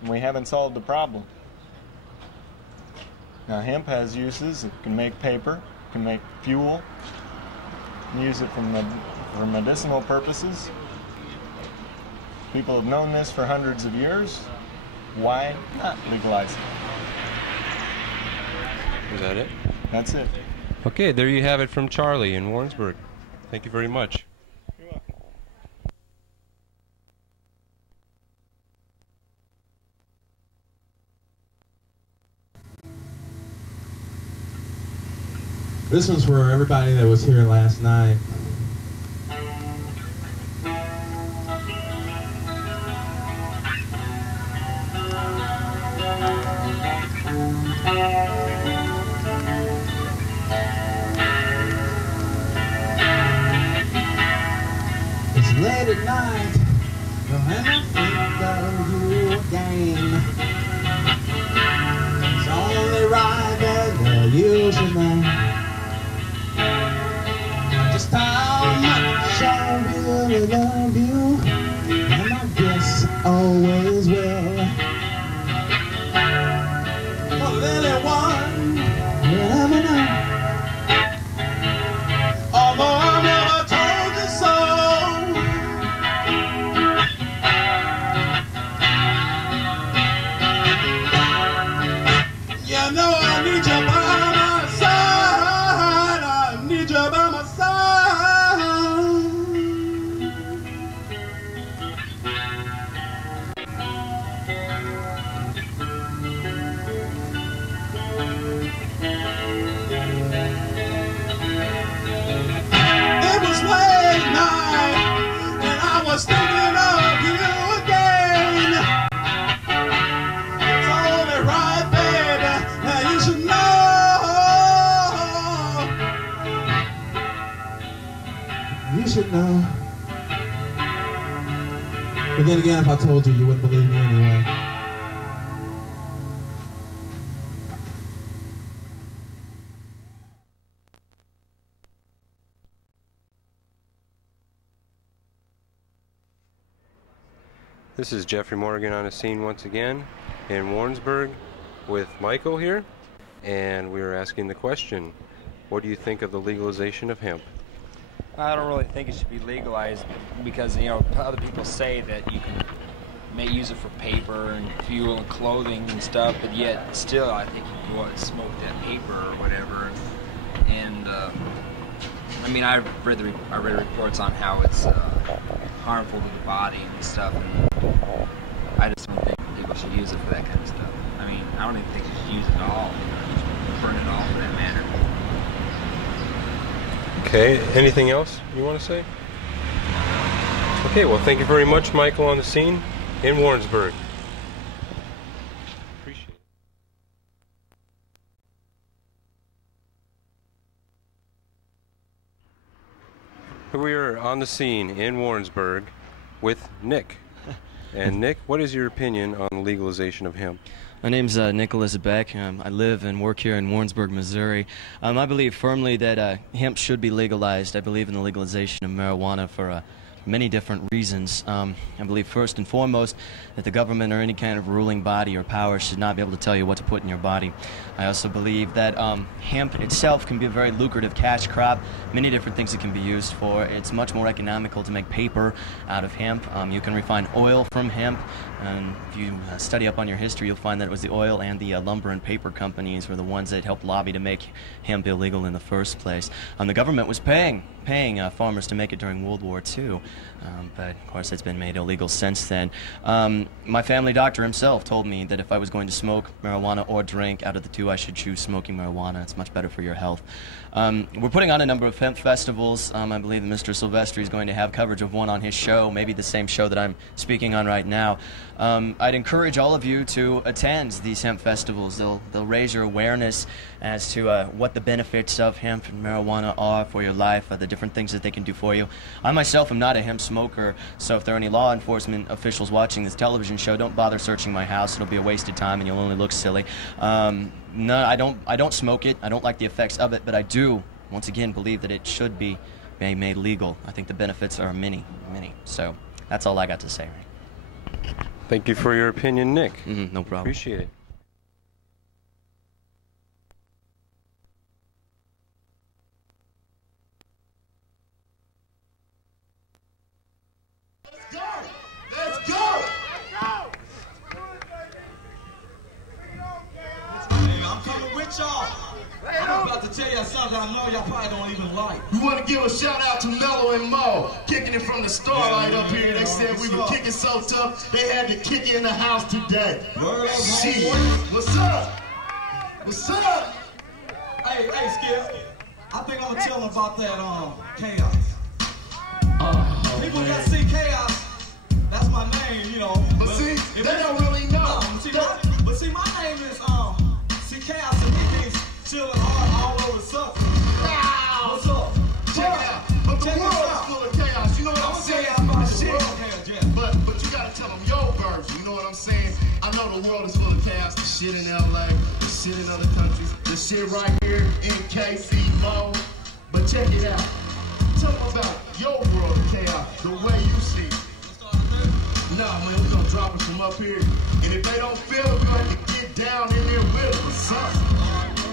And we haven't solved the problem. Now, hemp has uses. It can make paper, it can make fuel, you can use it for medicinal purposes. People have known this for hundreds of years. Why not legalize it? Is that it? That's it. Okay, there you have it from Charlie in Warrensburg. Thank you very much. You're welcome. This one's for everybody that was here last night. It's late at night, and I think of you again. It's only right that you should know just how much I really love you, and I guess always will. Well, anyone will ever know. Although I never told you so. You know I need you by my side. I need you by my side. It was late night, and I was thinking of you again. It's only right, baby, that you should know. You should know. But then again, if I told you, you wouldn't believe me anyway. This is Jeffrey Morgan on SCeNe once again in Warrensburg with Michael here, and we are asking the question, what do you think of the legalization of hemp? I don't really think it should be legalized because, you know, other people say that you can use it for paper and fuel and clothing and stuff, but yet still I think you can go out and smoke that paper or whatever. And I mean, I read reports on how it's harmful to the body and stuff, and I just don't think people should use it for that kind of stuff. I mean, I don't even think you should use it at all. Just burn it all for that matter. Okay, anything else you want to say? Okay, well, thank you very much, Michael, on the scene in Warrensburg. Appreciate it. We are on the scene in Warrensburg with Nick. And Nick, what is your opinion on the legalization of hemp? My name's Nicholas Beck. I live and work here in Warrensburg, Missouri. I believe firmly that hemp should be legalized. I believe in the legalization of marijuana for many different reasons. I believe first and foremost that the government or any kind of ruling body or power should not be able to tell you what to put in your body. I also believe that hemp itself can be a very lucrative cash crop, many different things it can be used for. It's much more economical to make paper out of hemp. You can refine oil from hemp, and if you study up on your history, you'll find that it was the oil and the lumber and paper companies were the ones that helped lobby to make hemp illegal in the first place. The government was paying farmers to make it during World War II, but of course it's been made illegal since then. My family doctor himself told me that if I was going to smoke marijuana or drink, out of the two I should choose smoking marijuana. It's much better for your health. We're putting on a number of hemp festivals. I believe that Mr. Silvestri is going to have coverage of one on his show, maybe the same show that I'm speaking on right now. I'd encourage all of you to attend these hemp festivals. They'll raise your awareness as to what the benefits of hemp and marijuana are for your life, the different things that they can do for you. I myself am not a hemp smoker, so if there are any law enforcement officials watching this television show, don't bother searching my house. It'll be a waste of time and you'll only look silly. No, I don't smoke it. I don't like the effects of it, but I do once again, believe that it should be made legal. I think the benefits are many, many. So that's all I got to say. Thank you for your opinion, Nick. No problem. Appreciate it. Let's go! I'm coming with y'all. I'm about to tell y'all something I know y'all probably don't even like. We want to give a shout out to Mello and Mo, kicking it from the Starlight up here. They said we were kicking so tough, they had to kick it in the house today. Shit. What's up? What's up? Hey, Skip. I think I'm gonna tell them about that chaos. People got to see chaos. That's my name, you know. But see, they don't really know. But see, my name is see, chaos to me means chilling hard all over something. What's up? Check it out. But the world is full of chaos. You know what I'm saying? But you gotta tell them your version. You know what I'm saying? I know the world is full of chaos. The shit in LA, the shit in other countries, the shit right here in KC Mo. But check it out. Tell them about your world of chaos, the way you see it. Nah, man, we're gonna drop it from up here. And if they don't feel it, we're gonna have to get down in there with it or something.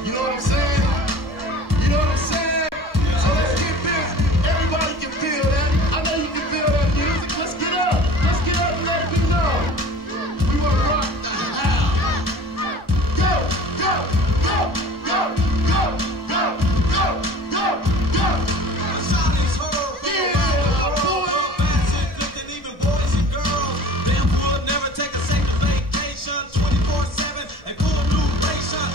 You know what I'm saying? You know what I'm saying? So let's get busy. Everybody can feel that. I know you can feel that music. Let's get up. Let's get up and let me know. We wanna rock. Go, go, go, go, go, go, go, go, go. Take a second vacation, 24/7, and cool new nation.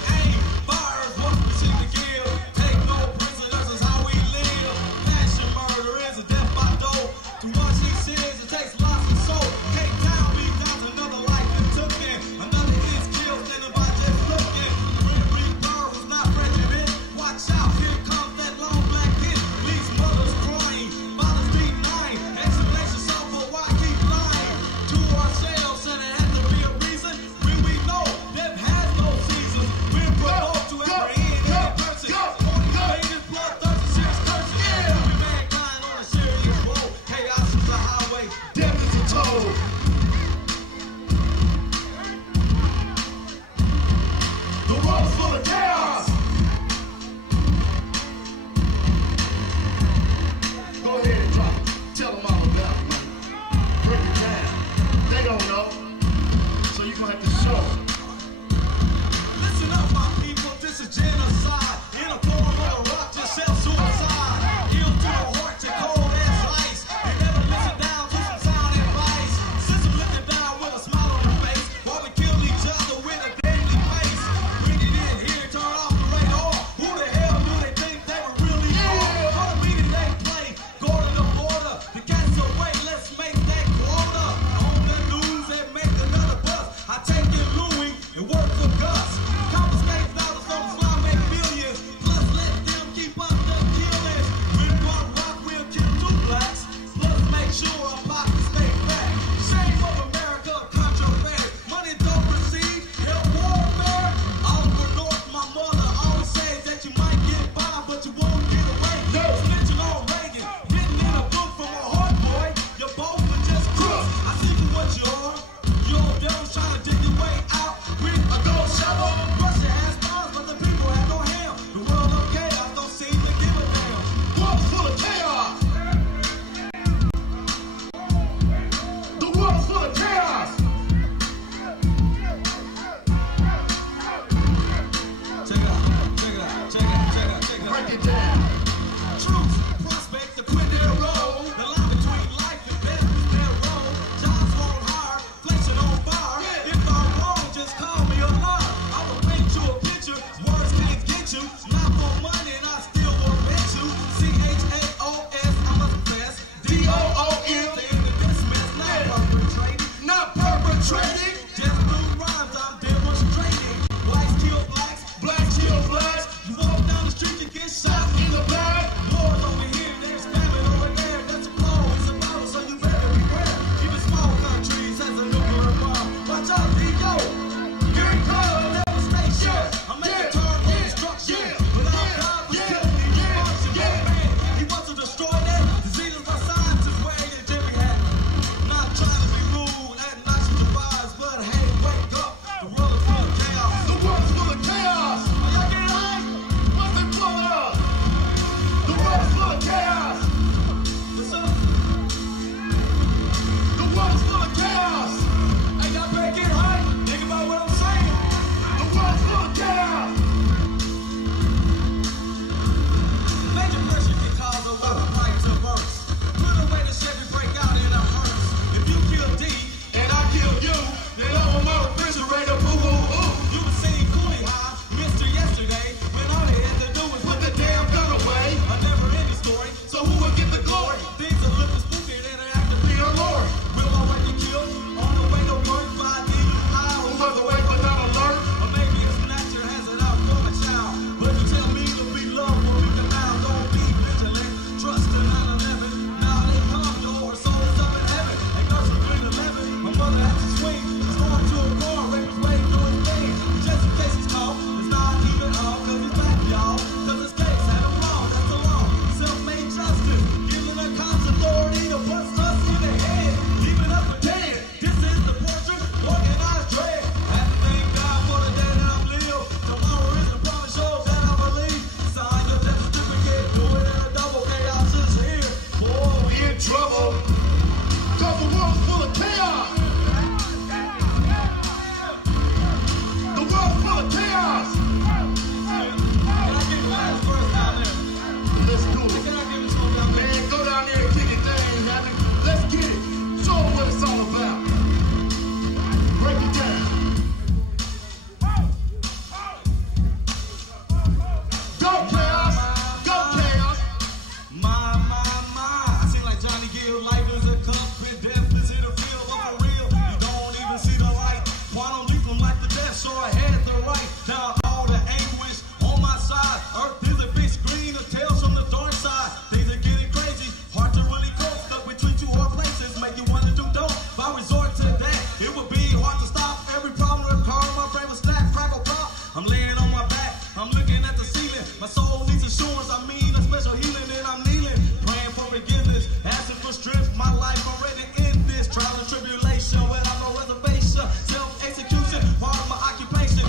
this. Asking for strength, my life already in this. Trial and tribulation, without no reservation. Self-execution, part of my occupation.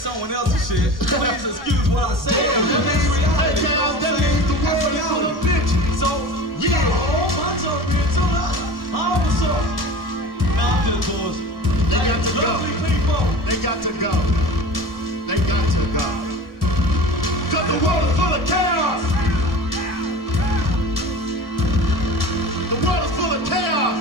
Someone else's shit. Please excuse what I say. That means the world is full of bitches. So, yeah, a whole bunch of bitches. All what's up? Nah, I'm just bullshit. They got to go. People. They got to go. They got to go. Cause the world is full of chaos. The world is full of chaos.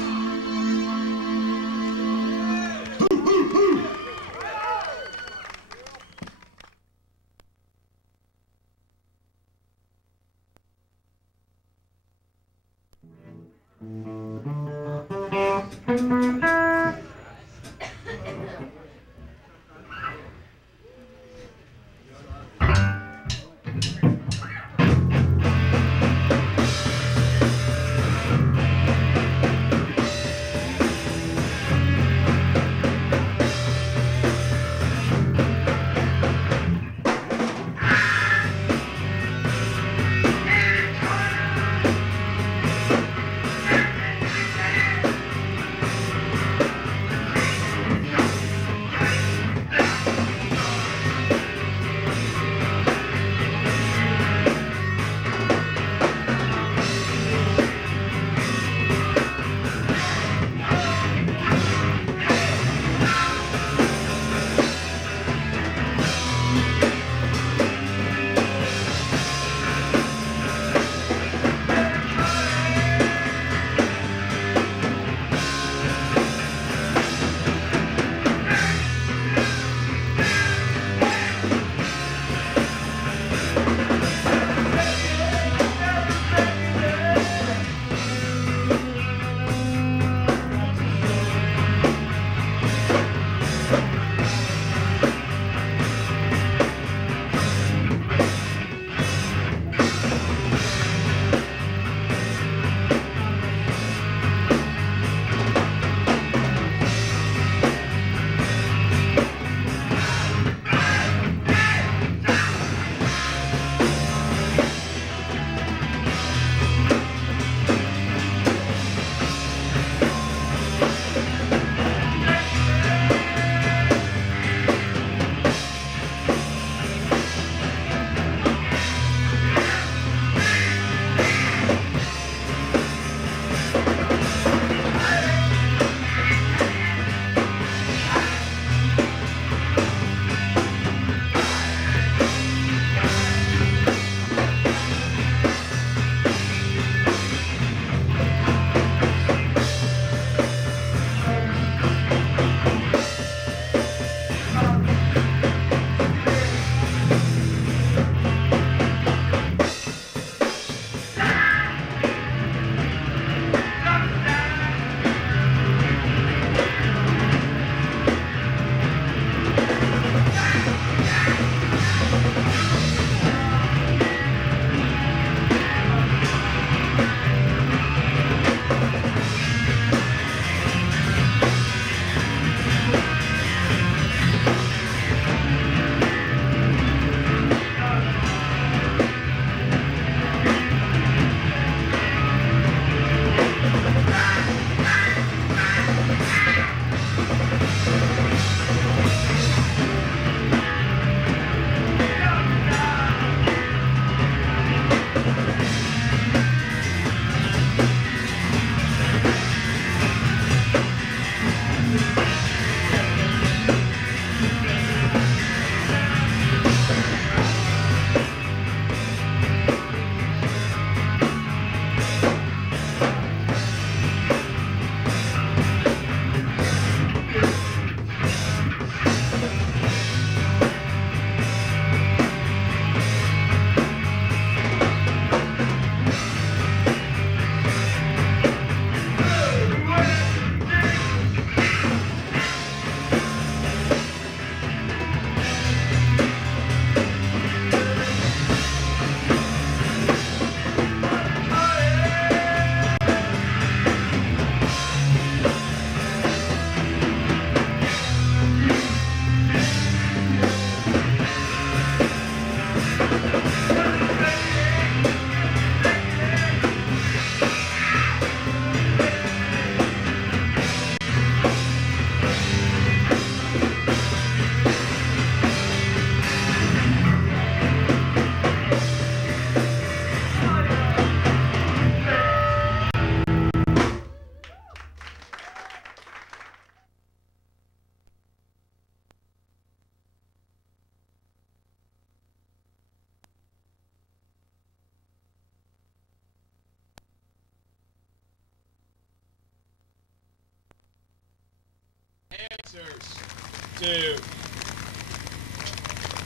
to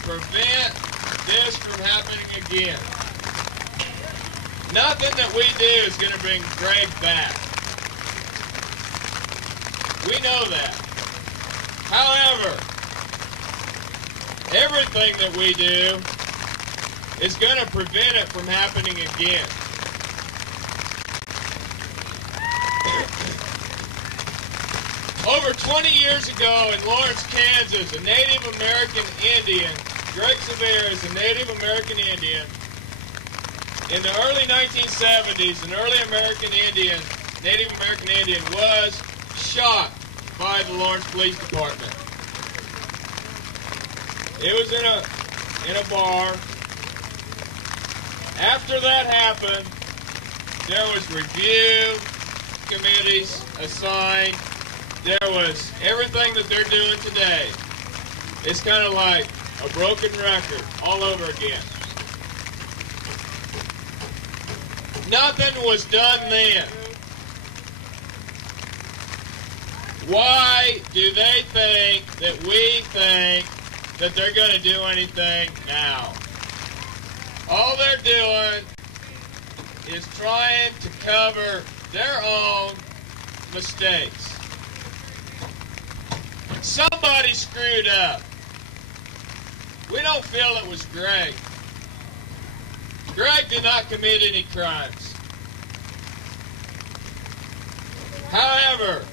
prevent this from happening again. Nothing that we do is going to bring Greg back. We know that. However, everything that we do is going to prevent it from happening again. Over 20 years ago in Lawrence, Kansas, a Native American Indian, Greg Severe is a Native American Indian. In the early 1970s, an early Native American Indian was shot by the Lawrence Police Department. It was in a bar. After that happened, there was review committees assigned. There was everything that they're doing today. It's kind of like a broken record all over again. Nothing was done then. Why do they think that we think that they're going to do anything now? All they're doing is trying to cover their own mistakes. Somebody screwed up. We don't feel it was Greg. Greg did not commit any crimes. However,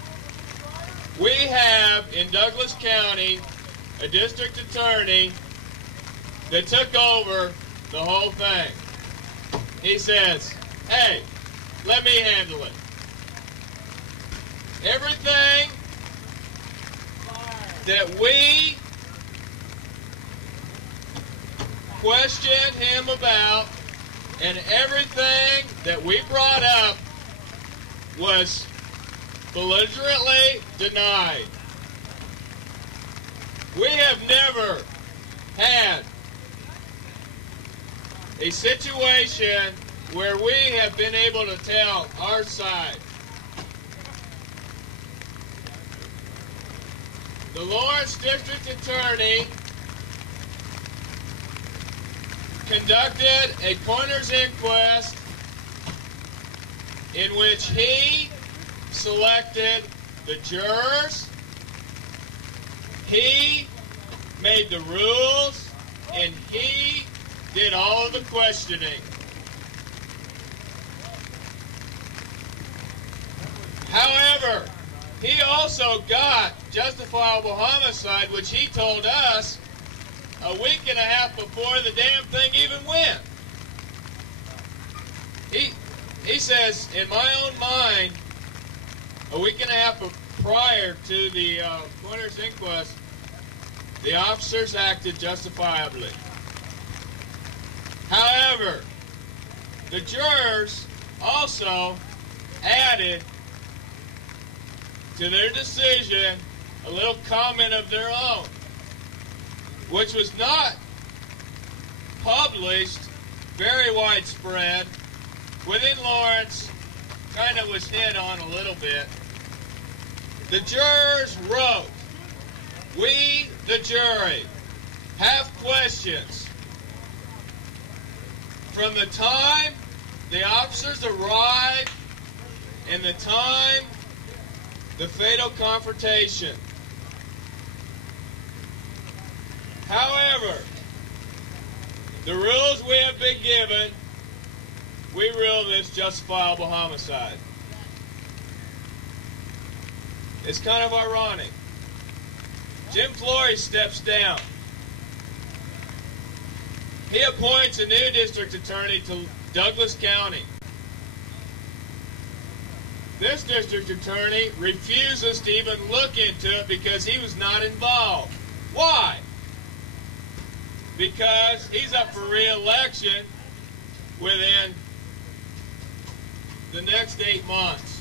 we have in Douglas County a district attorney that took over the whole thing. He says, hey, let me handle it. Everything that we questioned him about and everything that we brought up was belligerently denied. We have never had a situation where we have been able to tell our side. The Lawrence District Attorney conducted a coroner's inquest in which he selected the jurors, he made the rules, and he did all of the questioning. However, he also got justifiable homicide, which he told us a week and a half before the damn thing even went. He says, in my own mind, a week and a half prior to the coroner's inquest, the officers acted justifiably. However, the jurors also added to their decision a little comment of their own, which was not published, very widespread. Within Lawrence, kind of was hit on a little bit. The jurors wrote, "We, the jury, have questions. From the time the officers arrived and the time the fatal confrontation. However, the rules we have been given, we rule this justifiable homicide." It's kind of ironic. Jim Flory steps down. He appoints a new district attorney to Douglas County. This district attorney refuses to even look into it because he was not involved. Why? Because he's up for re-election within the next 8 months.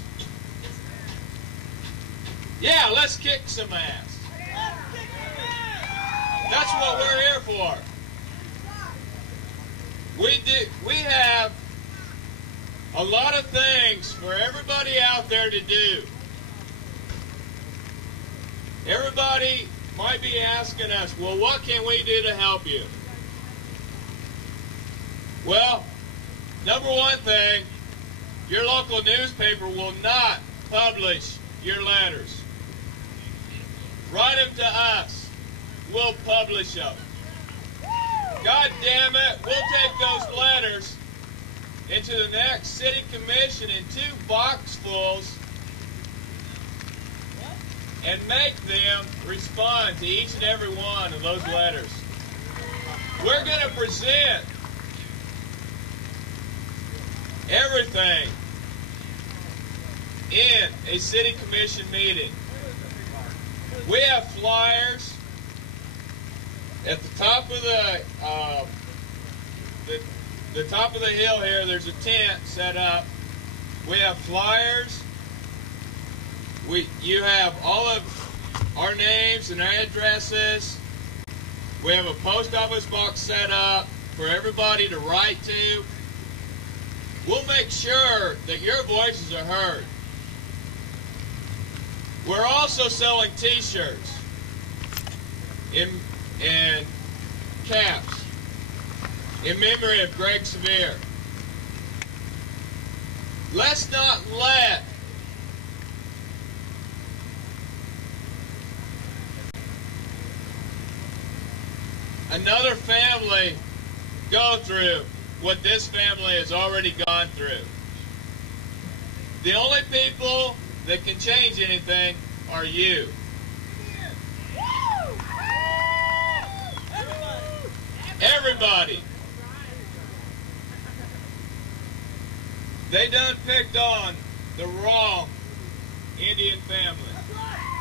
Yeah, let's kick some ass. That's what we're here for. We have a lot of things for everybody out there to do. Everybody might be asking us, well, what can we do to help you? Well, number one thing, your local newspaper will not publish your letters. Write them to us. We'll publish them. God damn it, we'll take those letters into the next city commission in 2 boxfuls and make them respond to each and every one of those letters. We're going to present everything in a city commission meeting. We have flyers at the top of the top of the hill here. There's a tent set up. We have flyers. You have all of our names and our addresses. We have a post office box set up for everybody to write to. We'll make sure that your voices are heard. We're also selling t-shirts and caps in memory of Greg Sevier. Let's not let another family go through what this family has already gone through. The only people that can change anything are you. Everybody. They done picked on the wrong Indian family.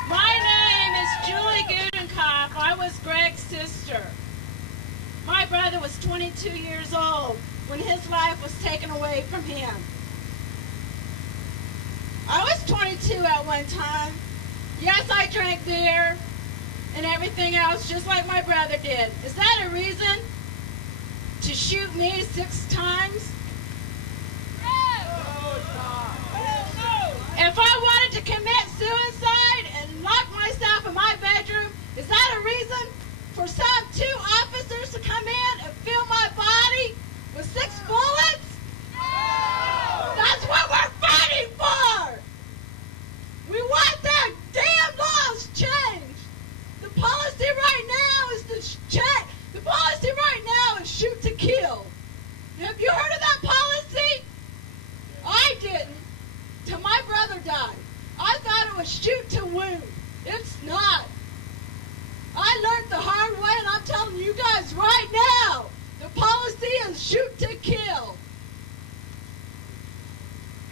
My name is Julie Gudenkopf. I was Greg's sister. My brother was 22 years old when his life was taken away from him. I was 22 at one time. Yes, I drank beer and everything else just like my brother did. Is that a reason to shoot me 6 times? If I wanted to commit suicide and lock myself in my bedroom, is that a reason for some 2 officers to come in and fill my body with 6 bullets? That's what we're fighting for! We want their damn laws changed! The policy right now is to check. The policy right now is shoot to kill. Have you heard of that policy? I didn't. Till my brother died. I thought it was shoot to wound. It's not. I learned the hard way, and I'm telling you guys right now, the policy is shoot to kill.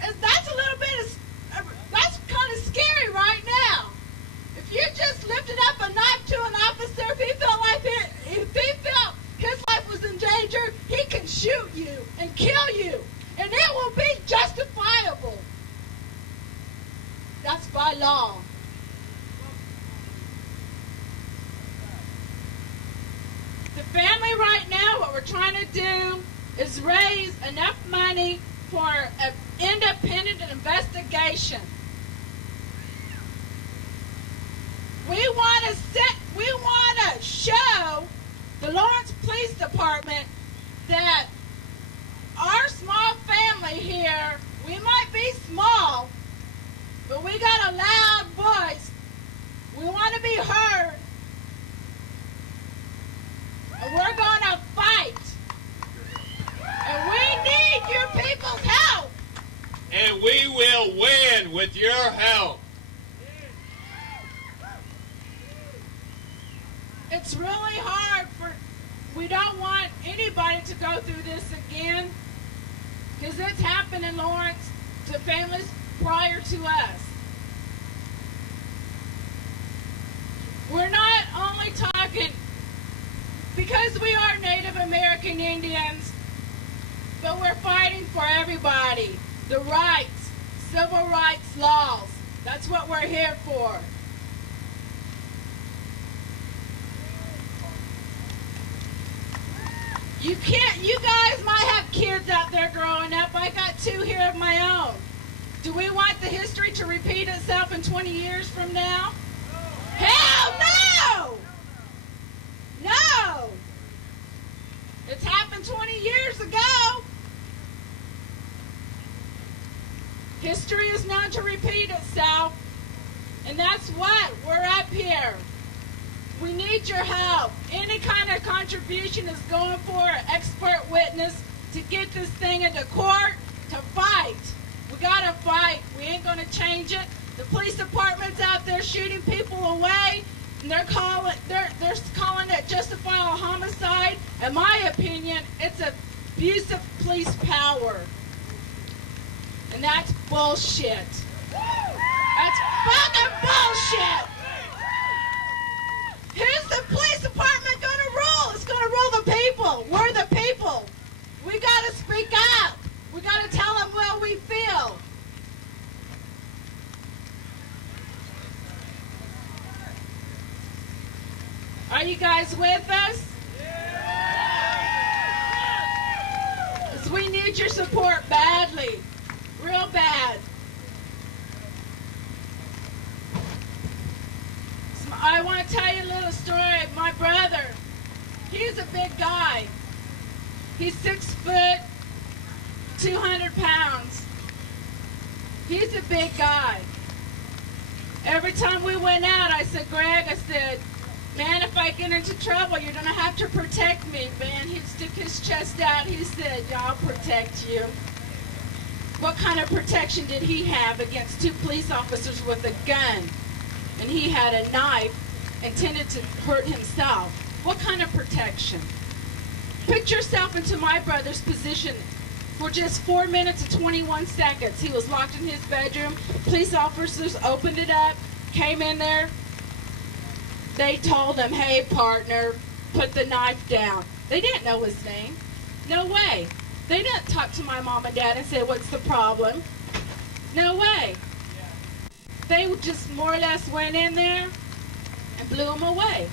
And that's a little bit of, that's kind of scary right now. If you just lifted up a knife to an officer, if he felt his life was in danger, he can shoot you and kill you, and it will be justifiable. That's by law. The family right now, what we're trying to do is raise enough money for an independent investigation. We want to show the Lawrence Police Department that our small family here, we might be small, but we got a loud voice. We want to be heard. And we're going to fight. And we need your people's help. And we will win with your help. It's really hard we don't want anybody to go through this again, because it's happened in Lawrence to families prior to us. We're not only talking, because we are Native American Indians, but we're fighting for everybody. The rights, civil rights laws. That's what we're here for. You guys might have kids out there growing up. I got 2 here of my own. Do we want the history to repeat itself in 20 years from now? Hell History is known to repeat itself, and that's what we're up here. We need your help. Any kind of contribution is going for an expert witness to get this thing into court, to fight. We gotta fight. We ain't gonna change it. The police department's out there shooting people away, and they're calling it justifiable homicide. In my opinion, it's abuse of police power. And that's bullshit. That's fucking bullshit. Who's the police department gonna rule? It's gonna rule the people. We're the people. We gotta speak up. We gotta tell them how we feel. Are you guys with us? Because we need your support badly. Real bad. So I want to tell you a little story of my brother. He's a big guy. He's 6 foot, 200 pounds. He's a big guy. Every time we went out, I said, Greg, I said, man, if I get into trouble, you're going to have to protect me. Man, he'd stick his chest out. He said, yeah, I'll protect you. What kind of protection did he have against 2 police officers with a gun? And he had a knife intended to hurt himself. What kind of protection? Put yourself into my brother's position. For just 4 minutes and 21 seconds, he was locked in his bedroom. Police officers opened it up, came in there. They told him, hey, partner, put the knife down. They didn't know his name. No way. They didn't talk to my mom and dad and say, what's the problem? No way. They just more or less went in there and blew him away.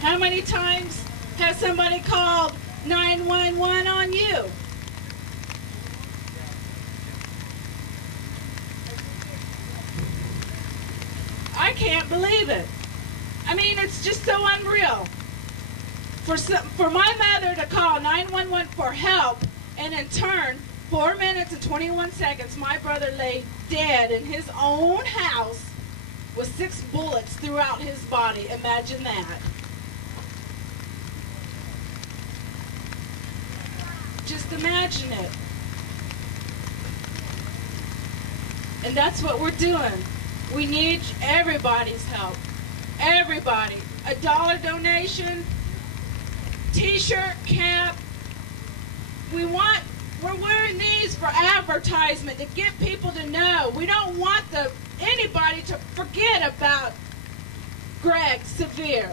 How many times has somebody called 911 on you? I can't believe it. I mean, it's just so unreal. For my mother to call 911 for help, and in turn, 4 minutes and 21 seconds, my brother lay dead in his own house with 6 bullets throughout his body. Imagine that. Just imagine it. And that's what we're doing. We need everybody's help. Everybody. A $1 donation, t-shirt, cap. We're wearing these for advertisement, to get people to know. We don't want anybody to forget about Greg Severe.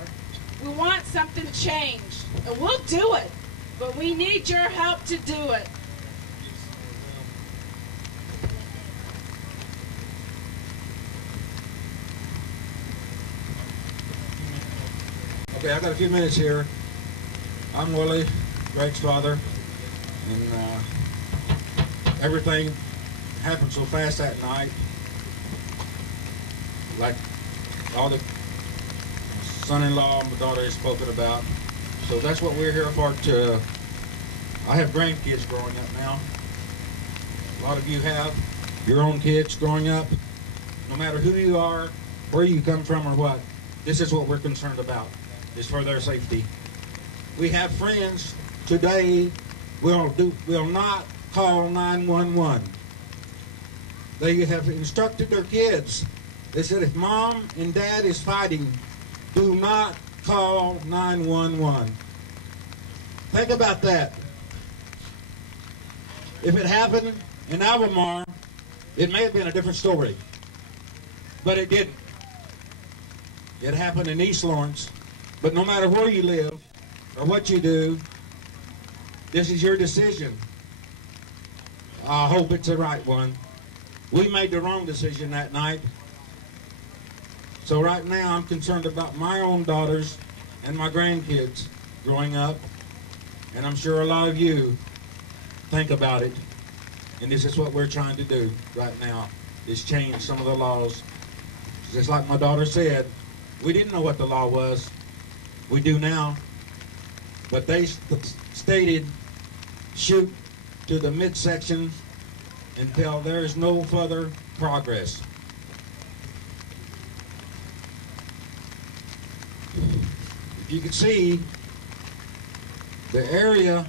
We want something changed, and we'll do it. But we need your help to do it. Okay, I've got a few minutes here. I'm Willie, Greg's father, and everything happened so fast that night. Like all the son-in-law and my daughter has spoken about. So that's what we're here for. I have grandkids growing up now. A lot of you have your own kids growing up. No matter who you are, where you come from or what, this is what we're concerned about. Is for their safety. We have friends today will not call 911. They have instructed their kids. They said if mom and dad is fighting, do not call 911. Think about that. If it happened in Albemarle, it may have been a different story. But it didn't. It happened in East Lawrence. But no matter where you live or what you do, this is your decision. I hope it's the right one. We made the wrong decision that night. So right now I'm concerned about my own daughters and my grandkids growing up. And I'm sure a lot of you think about it. And this is what we're trying to do right now, is change some of the laws. Just like my daughter said, we didn't know what the law was. We do now, but they stated shoot to the midsection until there is no further progress. If you can see the area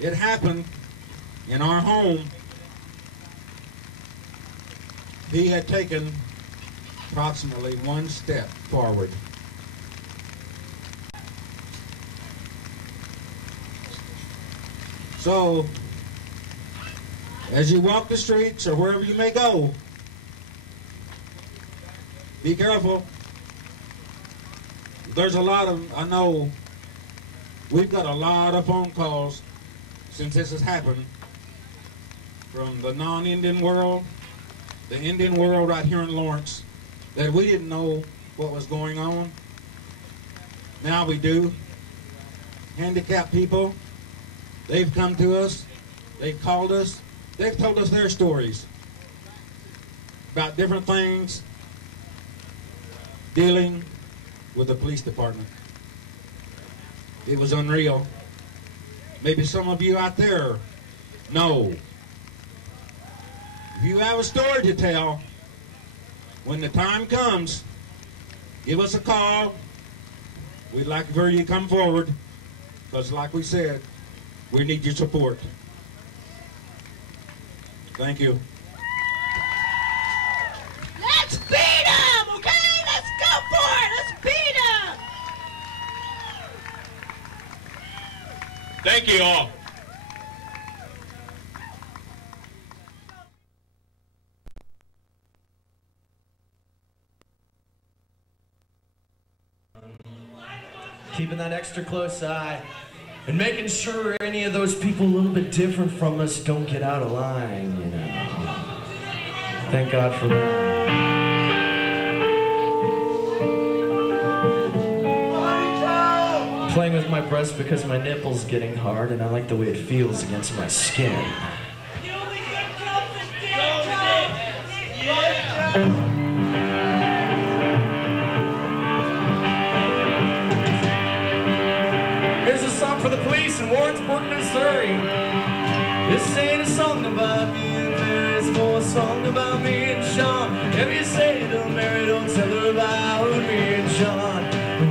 it happened in our home, he had taken approximately one step forward. So, as you walk the streets or wherever you may go, be careful. There's a lot of, I know, we've got a lot of phone calls since this has happened from the non-Indian world, the Indian world right here in Lawrence, that we didn't know what was going on. Now we do. Handicapped people, they've come to us, they've called us, they've told us their stories about different things dealing with the police department. It was unreal. Maybe some of you out there know. If you have a story to tell, when the time comes, give us a call. We'd like for you to come forward, because like we said, we need your support. Thank you. Let's beat him, okay? Let's go for it. Let's beat him. Thank you all. Keeping that extra close eye and making sure any of those people a little bit different from us don't get out of line, you know. Thank God for that. Playing with my breast because my nipple's getting hard and I like the way it feels against my skin. Here's a song for the police in Warrensburg, Missouri. This ain't a song about me and Mary, it's more a song about me and Sean. If you say to Mary, don't tell her about me and Sean.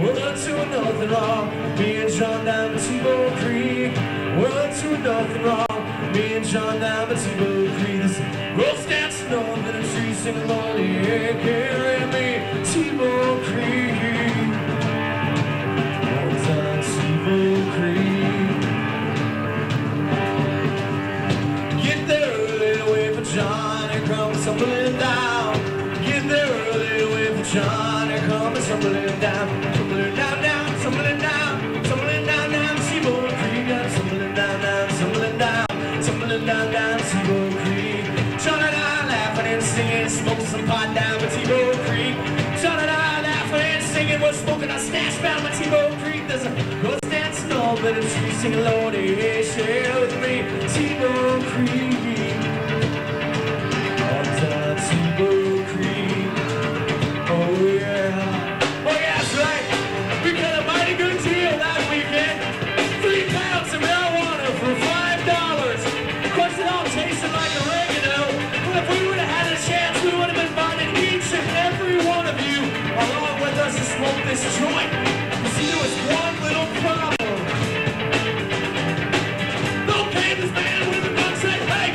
We're up to nothing wrong, me and John down at Tebow Creek. We're up to nothing wrong, me and John down at Tebow Creek. This girl's dancing on the tree, singing Lordy, yeah, carry me, Tebow Creek. What's on Tebow Creek? Get there early, wait for John, and come tumbling down. Get there early, wait for John, and come tumbling down. Tumbling down, down, tumbling down, tumbling down, down, Tebow Creek. Tumbling down, down, tumbling down, tumbling down, down, Tebow Creek. John and I laughing and singing, smoking some pot down by Tebow Creek. John and I laughing and singing, we're smoking our stash down by Tebow Creek. There's a ghost dancing over the tree, singing, Lordy, hey, share with me, Tebow Creek. Up down Tebow Creek. Oh yeah, that's right. We got a mighty good deal that weekend. 3 pounds of marijuana for $5. Of course, it all tasted like oregano. But if we would have had a chance, we would have invited each and every one of you along with us to smoke this joint. You see, there was one little problem. No canvas man with a gun said, hey,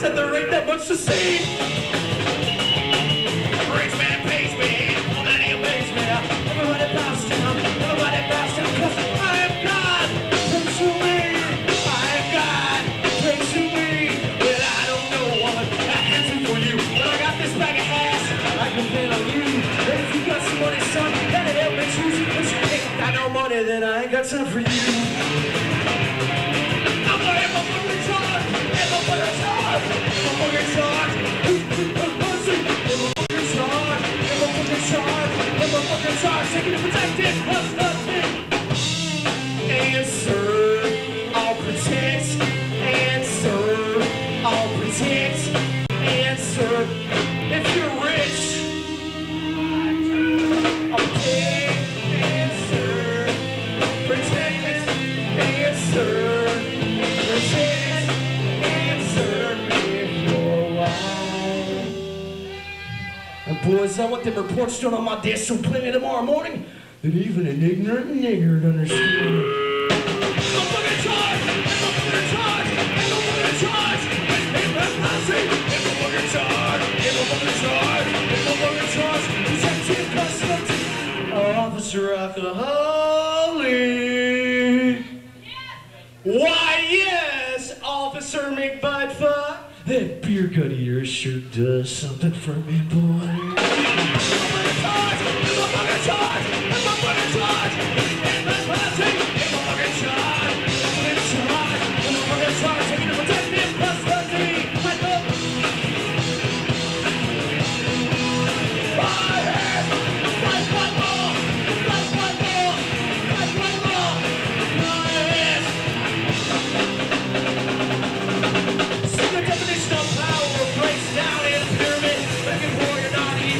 At the rate that much to see. Rich man pays me, and he pays me. Everybody bows down, everybody bows down, 'cause I am God. Pray to me, I am God. Pray to me, well I don't know what I can do for you. But I got this bag of ass, I can depend on you. And if you got some money, son, that'll help me choose you. But you ain't got no money, then I ain't got time for you. I'm gonna have a fucking charge, have a fucking charge. Taking to protect it, what's nothing? Answer, I'll protect. Answer, I'll protect. Answer, if you're rich, I'll pay. Answer, protect. Answer, protect. Answer, if you're wild. And boys, I want them reports thrown on my desk so plenty tomorrow morning that even an ignorant nigger would understand. I'm fucking charged! I'm fucking charged! I'm fucking charged! I'm fucking charged! I'm fucking charged! I'm fucking charged! Detective custody! Officer Alcoholic! Why, yes, Officer McBudfuck! That beer gut eater sure does something for me, boy. See the definition of power breaks down in a pyramid. Begging for you're not easy.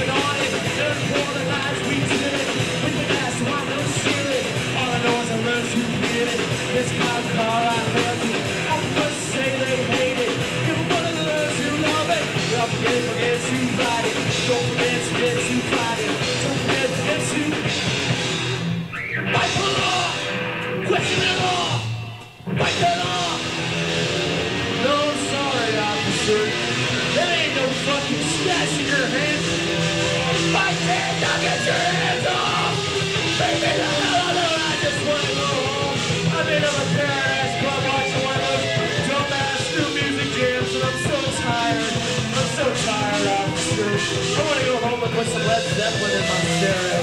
put some Led Zeppelin in my stereo.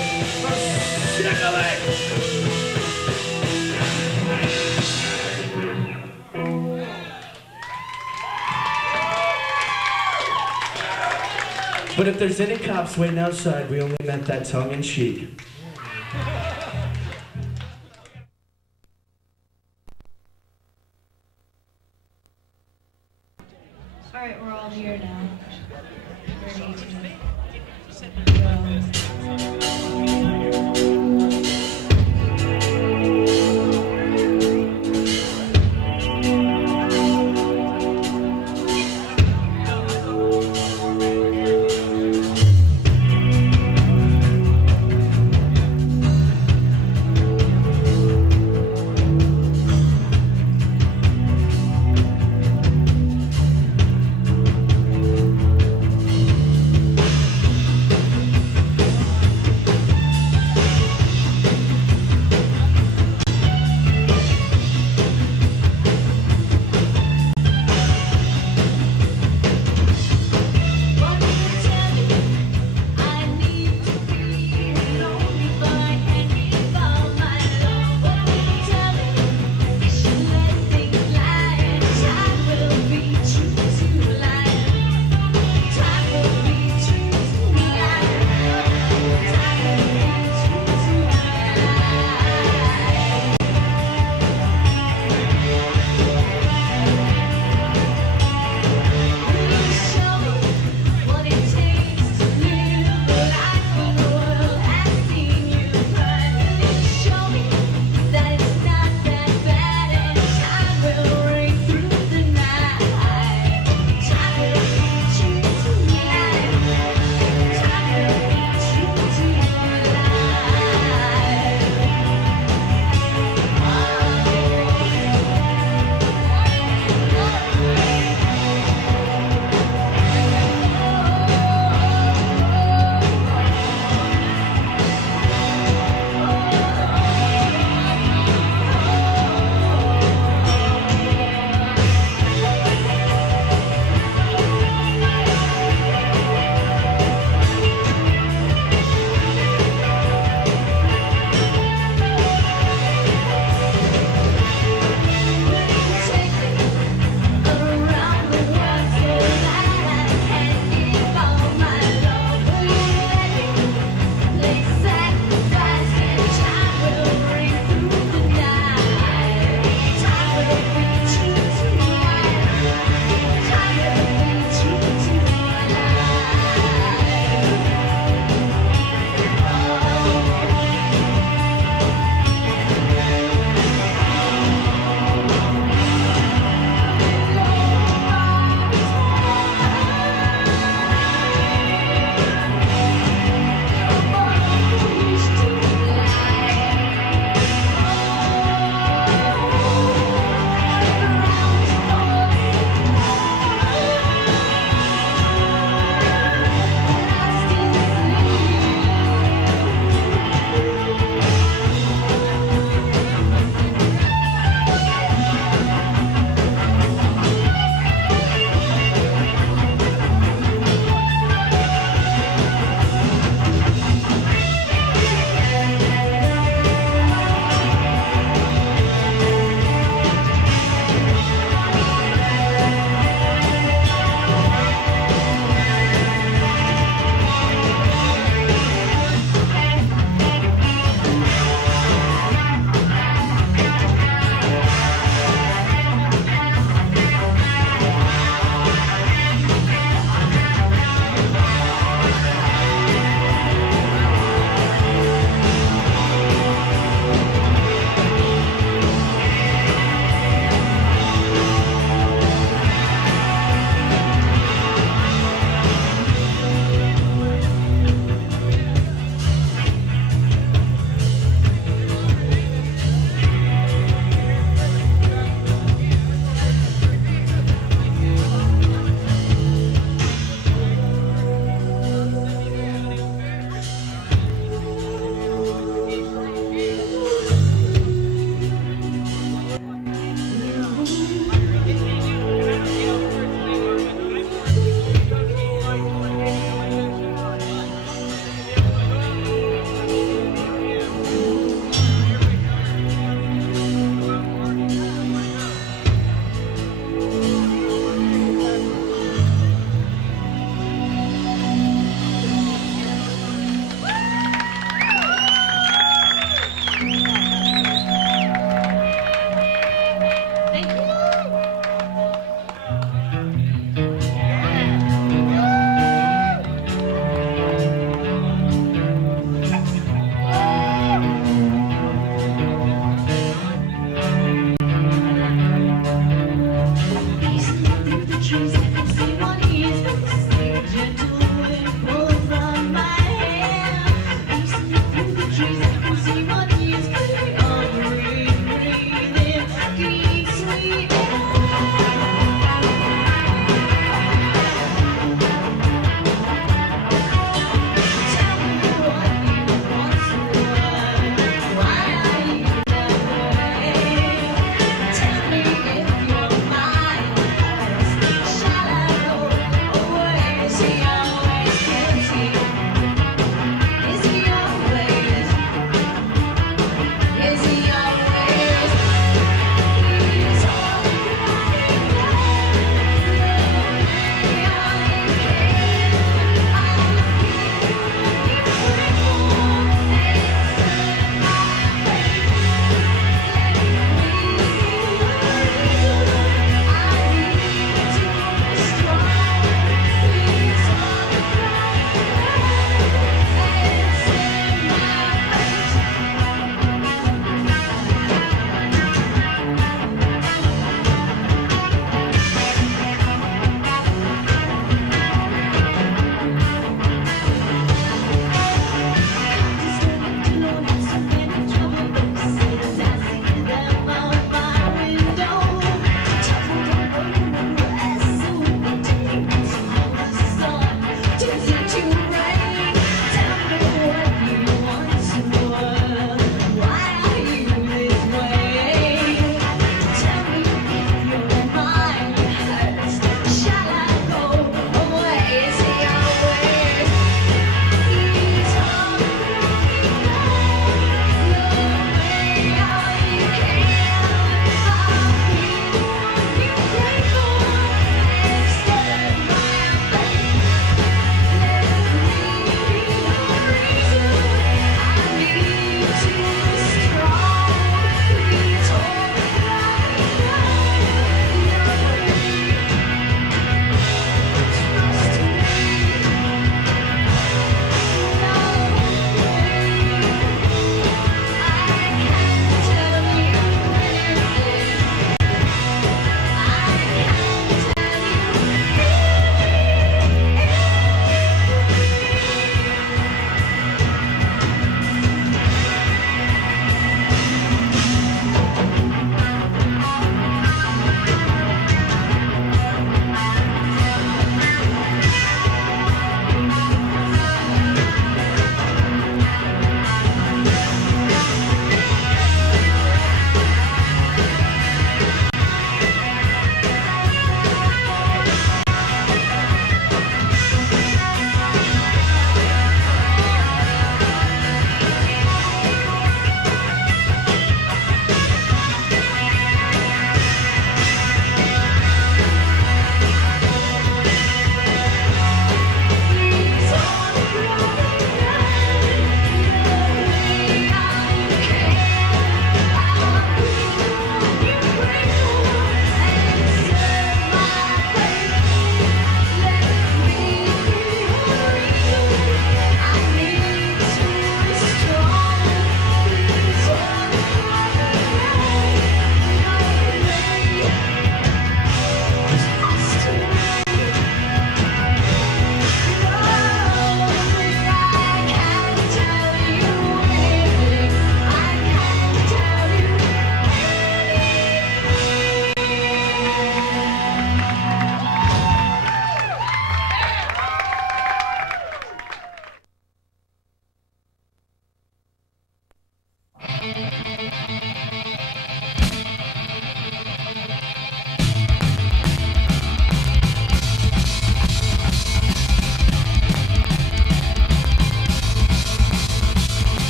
Sick of it! But if there's any cops waiting outside, we only meant that tongue in cheek.